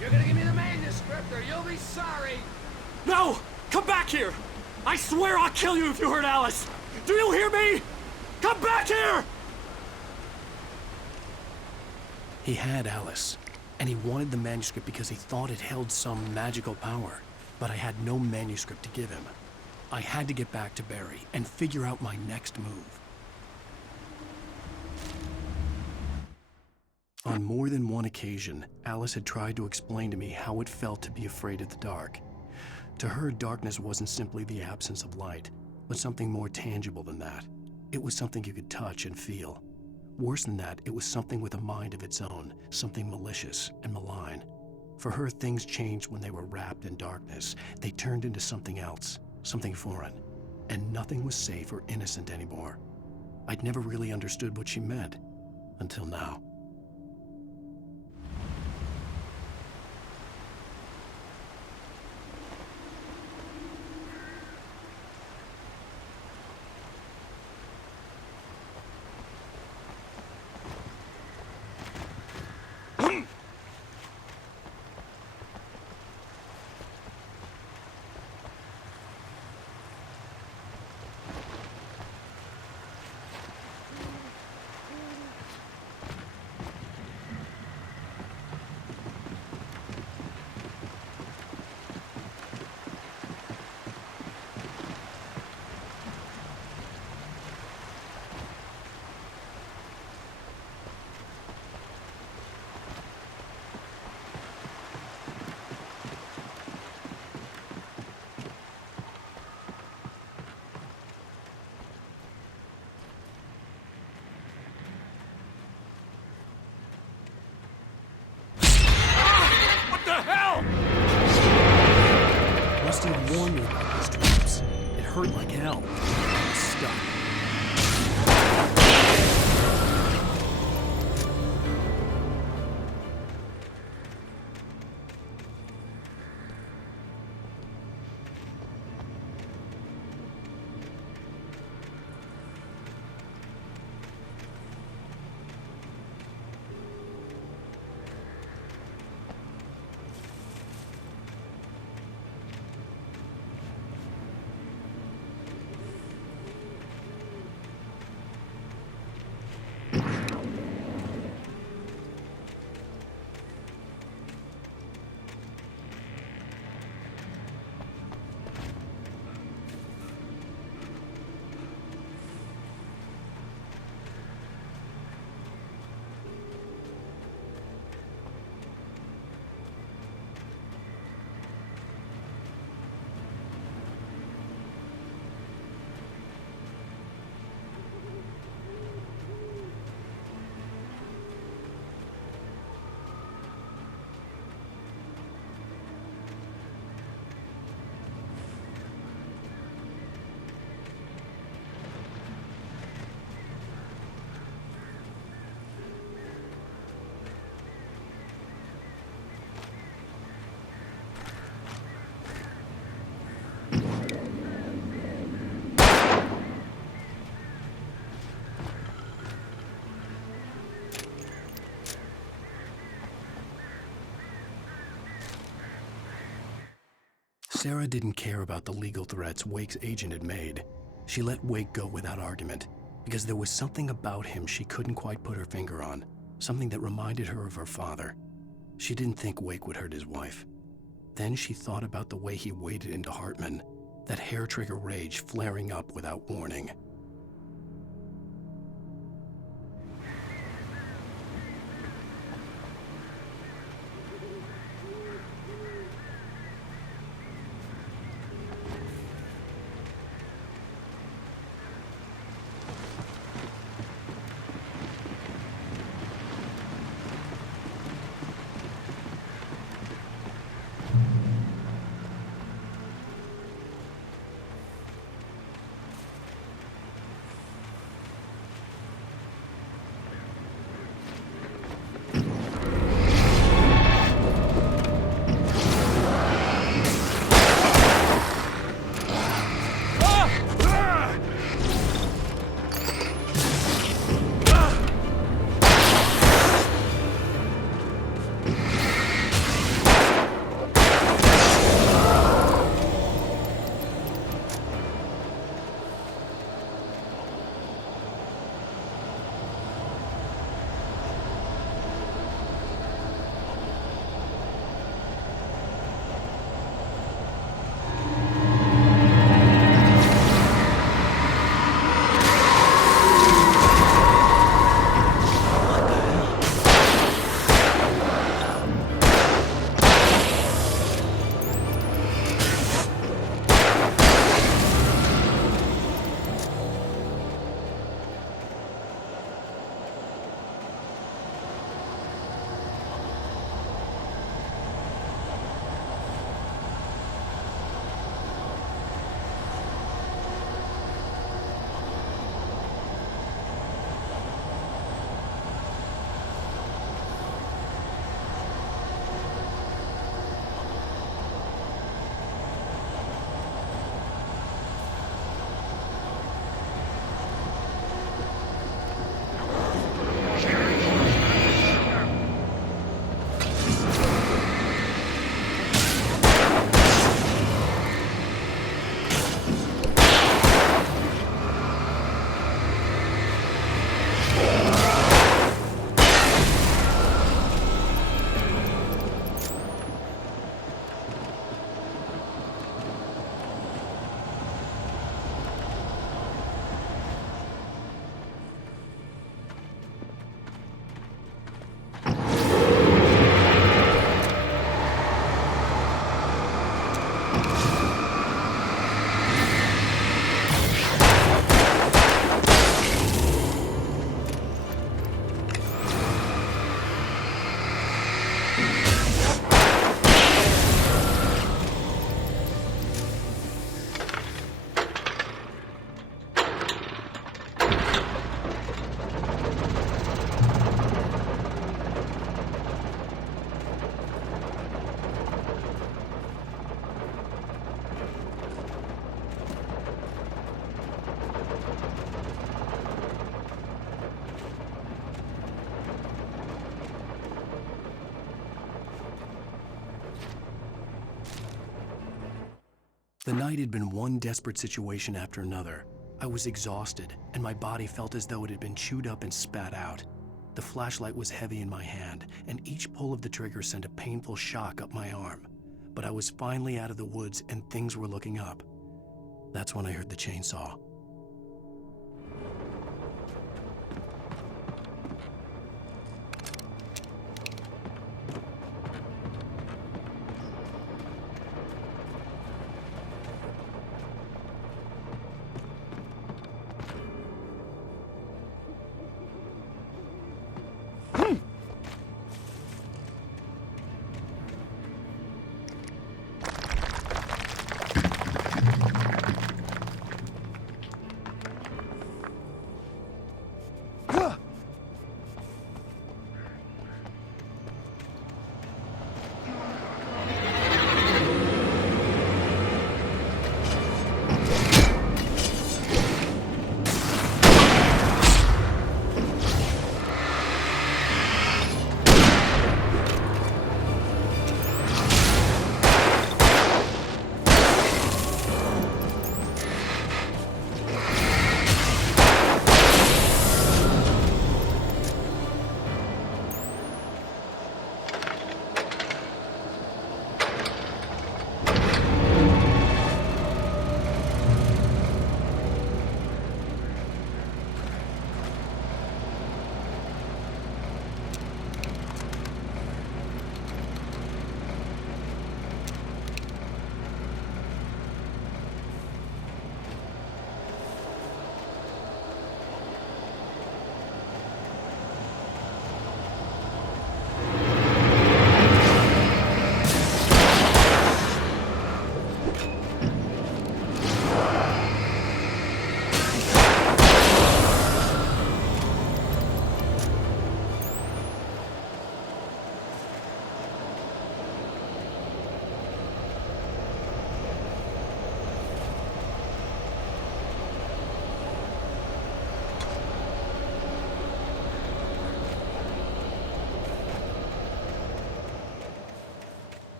You're gonna give me the manuscript or you'll be sorry! No! Come back here! I swear I'll kill you if you hurt Alice! Do you hear me? Come back here! He had Alice, and he wanted the manuscript because he thought it held some magical power. But I had no manuscript to give him. I had to get back to Barry and figure out my next move. On more than one occasion, Alice had tried to explain to me how it felt to be afraid of the dark. To her, darkness wasn't simply the absence of light, but something more tangible than that. It was something you could touch and feel. Worse than that, it was something with a mind of its own, something malicious and malign. For her, things changed when they were wrapped in darkness. They turned into something else, something foreign, and nothing was safe or innocent anymore. I'd never really understood what she meant, until now. hurt like hell. Stuck. Sarah didn't care about the legal threats Wake's agent had made. She let Wake go without argument, because there was something about him she couldn't quite put her finger on, something that reminded her of her father. She didn't think Wake would hurt his wife. Then she thought about the way he waded into Hartman, that hair-trigger rage flaring up without warning. The night had been one desperate situation after another. I was exhausted, and my body felt as though it had been chewed up and spat out. The flashlight was heavy in my hand, and each pull of the trigger sent a painful shock up my arm. But I was finally out of the woods, and things were looking up. That's when I heard the chainsaw.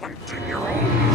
Hunting your own.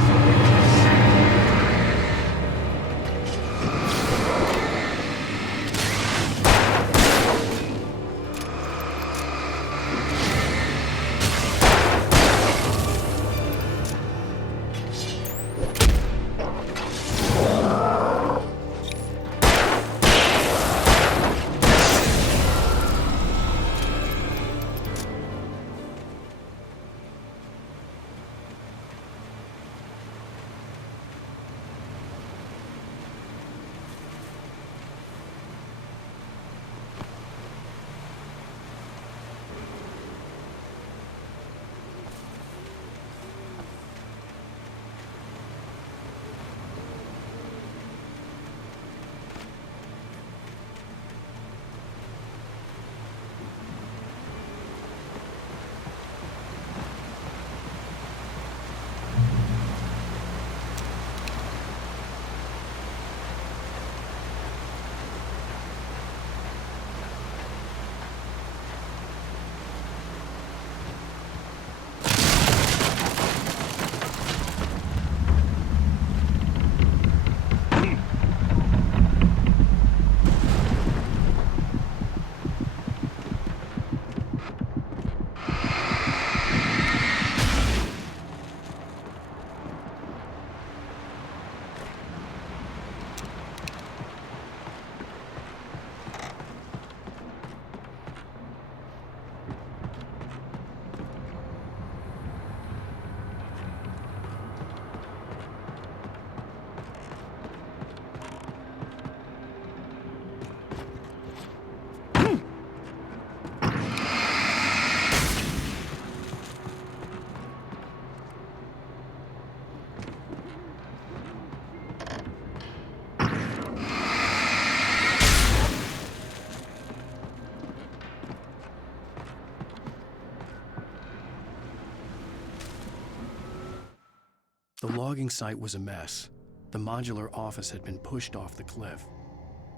The logging site was a mess. The modular office had been pushed off the cliff.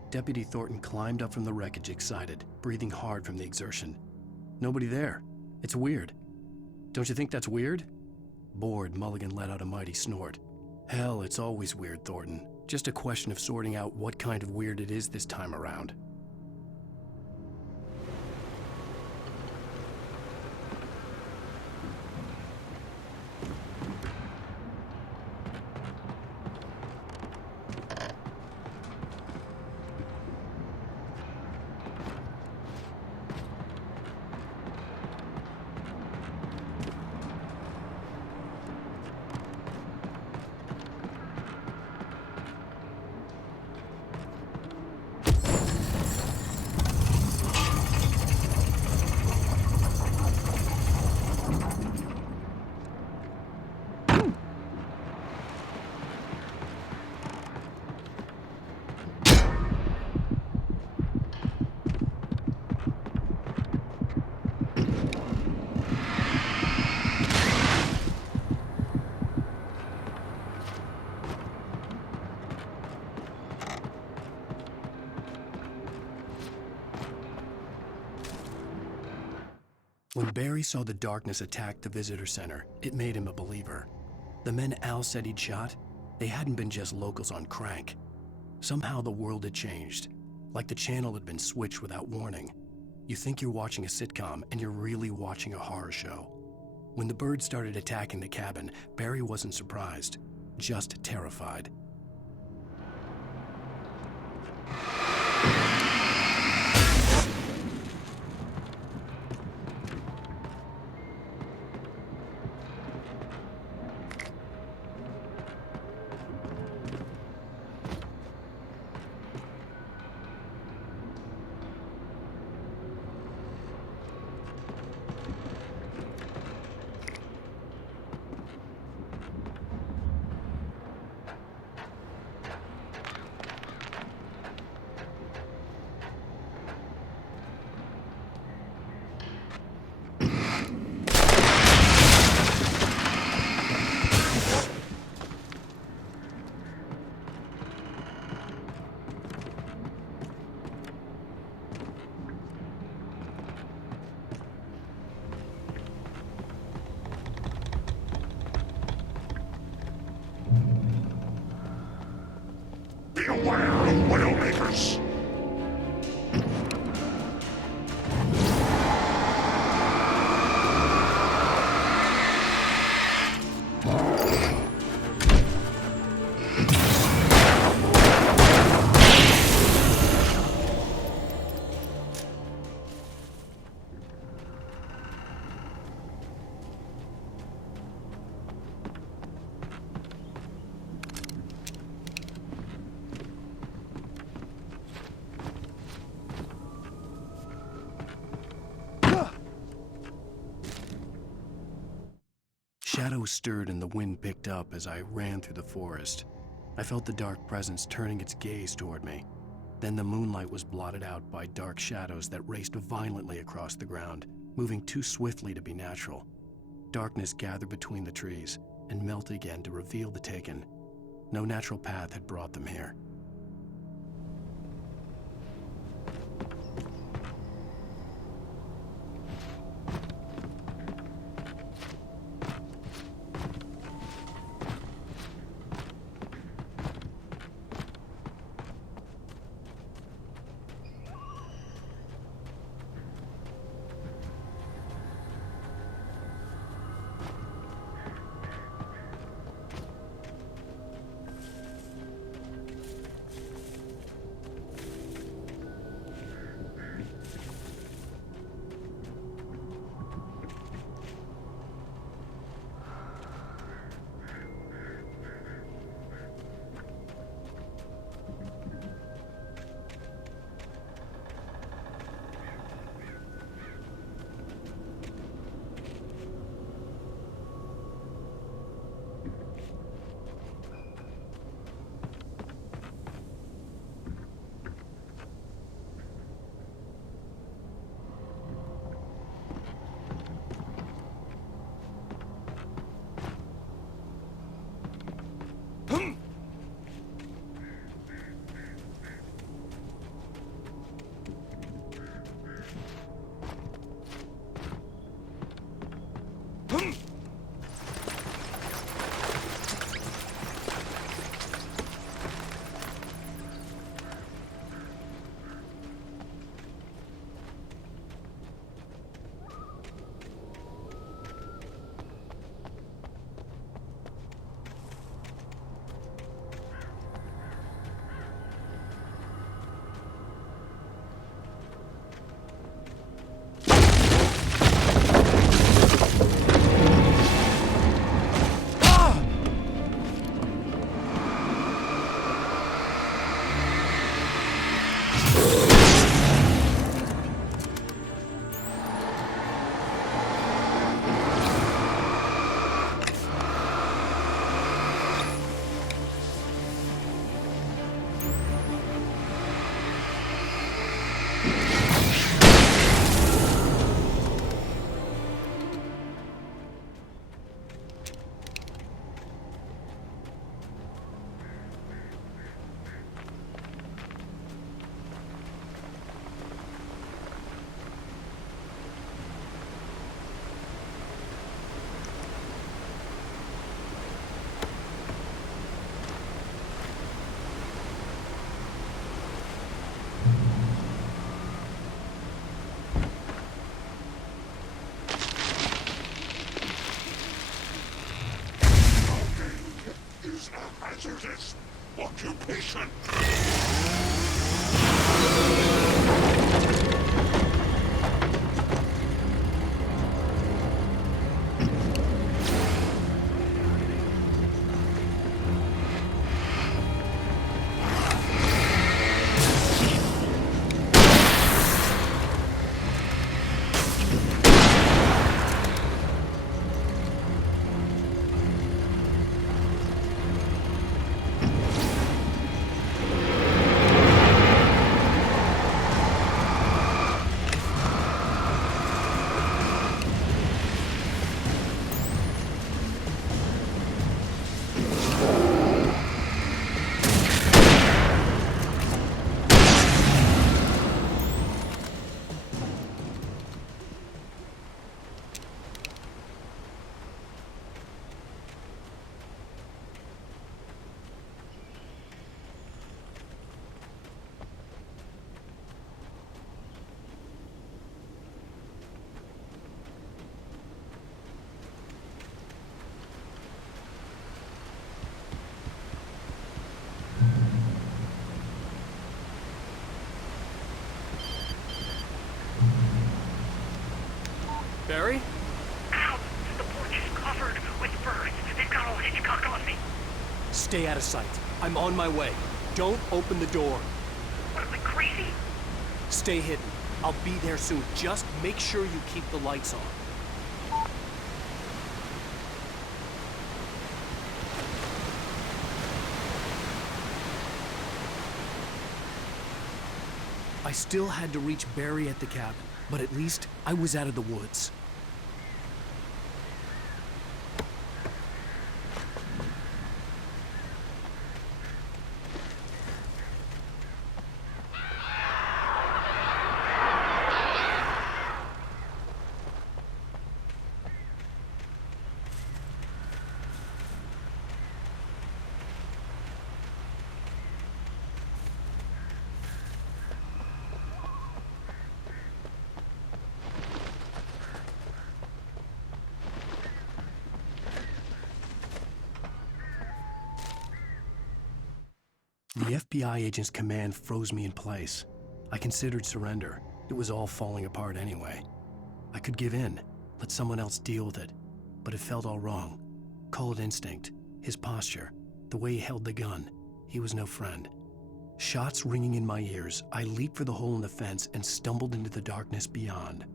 Deputy Thornton climbed up from the wreckage excited, breathing hard from the exertion. Nobody there. It's weird. Don't you think that's weird? Bored, Mulligan let out a mighty snort. Hell, it's always weird, Thornton. Just a question of sorting out what kind of weird it is this time around. When Barry saw the darkness attack the visitor center, it made him a believer. The men Al said he'd shot, they hadn't been just locals on crank. Somehow the world had changed, like the channel had been switched without warning. You think you're watching a sitcom, and you're really watching a horror show. When the birds started attacking the cabin, Barry wasn't surprised, just terrified. Beware of Widowmakers! Shadows stirred and the wind picked up as I ran through the forest. I felt the dark presence turning its gaze toward me. Then the moonlight was blotted out by dark shadows that raced violently across the ground, moving too swiftly to be natural. Darkness gathered between the trees and melted again to reveal the Taken. No natural path had brought them here. Is a hazardous occupation. Barry? Ow! The porch is covered with birds. They've got old Hitchcock on me. Stay out of sight. I'm on my way. Don't open the door. What, am I crazy? Stay hidden. I'll be there soon. Just make sure you keep the lights on. I still had to reach Barry at the cabin, but at least I was out of the woods. The FBI agent's command froze me in place. I considered surrender. It was all falling apart anyway. I could give in, let someone else deal with it, but it felt all wrong. Call it instinct, his posture, the way he held the gun. He was no friend. Shots ringing in my ears, I leaped for the hole in the fence and stumbled into the darkness beyond.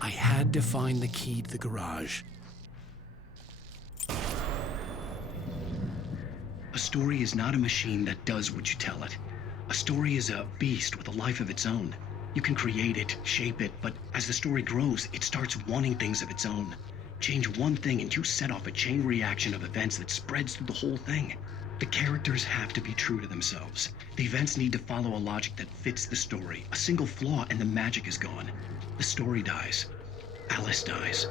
I had to find the key to the garage. A story is not a machine that does what you tell it. A story is a beast with a life of its own. You can create it, shape it, but as the story grows, it starts wanting things of its own. Change one thing and you set off a chain reaction of events that spreads through the whole thing. The characters have to be true to themselves. The events need to follow a logic that fits the story. A single flaw and the magic is gone. The story dies. Alice dies.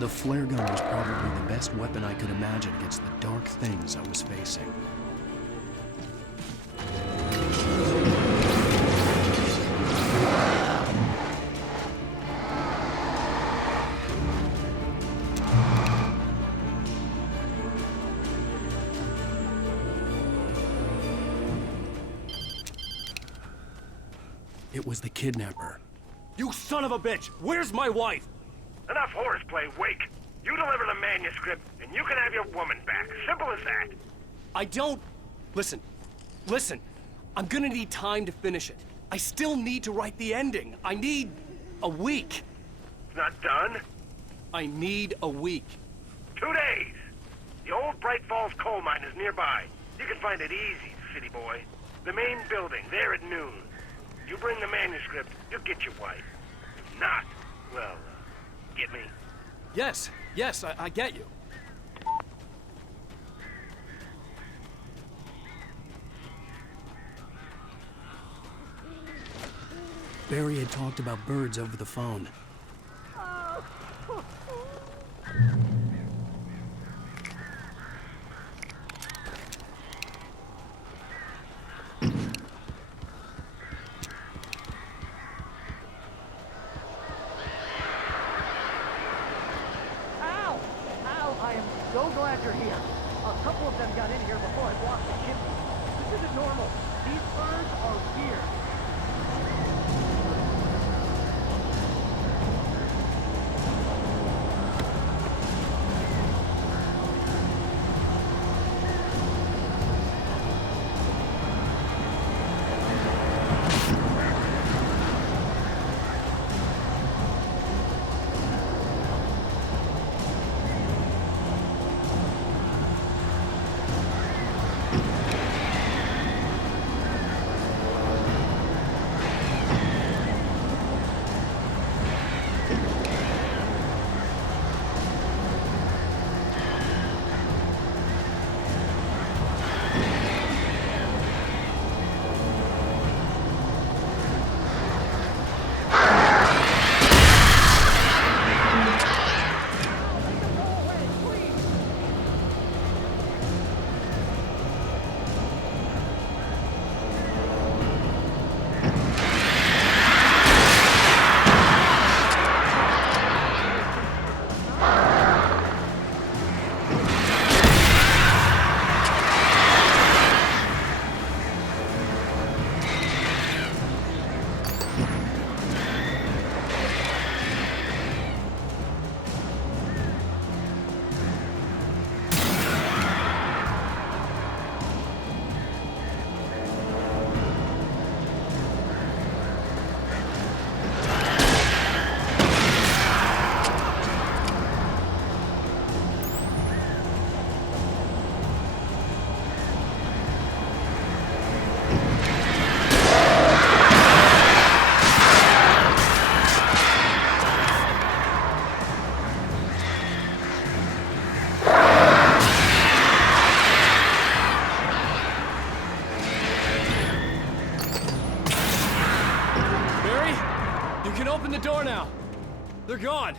The flare gun was probably the best weapon I could imagine against the dark things I was facing. It was the kidnapper. You son of a bitch! Where's my wife? Enough horseplay, Wake. You deliver the manuscript, and you can have your woman back. Simple as that. I don't... Listen. I'm gonna need time to finish it. I still need to write the ending. I need a week. It's not done? I need a week. 2 days. The old Bright Falls coal mine is nearby. You can find it easy, city boy. The main building, there at noon. You bring the manuscript, you'll get your wife. If not, well, get me? Yes, I get you. Barry had talked about birds over the phone. I am so glad you're here. A couple of them got in here before I blocked the chimney. This isn't normal. These birds are weird. Open the door now. They're gone.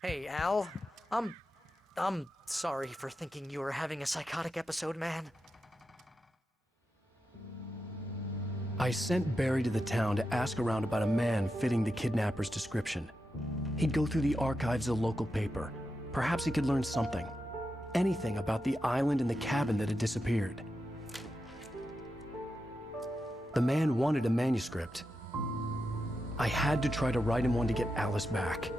Hey, Al. I'm sorry for thinking you were having a psychotic episode, man. I sent Barry to the town to ask around about a man fitting the kidnapper's description. He'd go through the archives of the local paper. Perhaps he could learn something. Anything about the island and the cabin that had disappeared. The man wanted a manuscript. I had to try to write him one to get Alice back.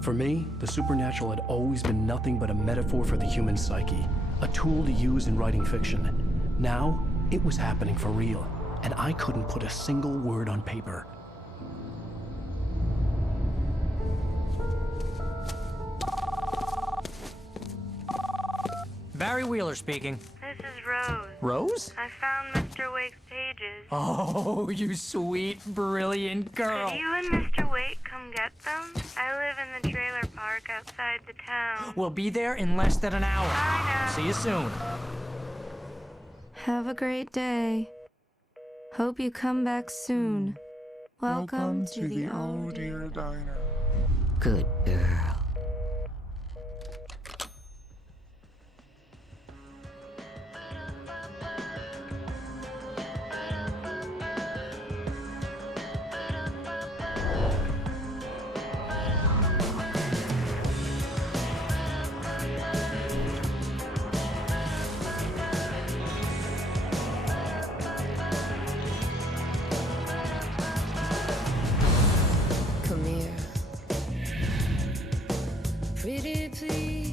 For me, the supernatural had always been nothing but a metaphor for the human psyche, a tool to use in writing fiction. Now, it was happening for real, and I couldn't put a single word on paper. Barry Wheeler speaking. This is Rose. Rose? I found Mr. Wake's pages. Oh, you sweet, brilliant girl. Could you and Mr. Wake come get them? I live in the trailer park outside the town. We'll be there in less than an hour. Bye now. See you soon. Have a great day. Hope you come back soon. Welcome to the Oh Dear Diner. Good girl. Come here, pretty please.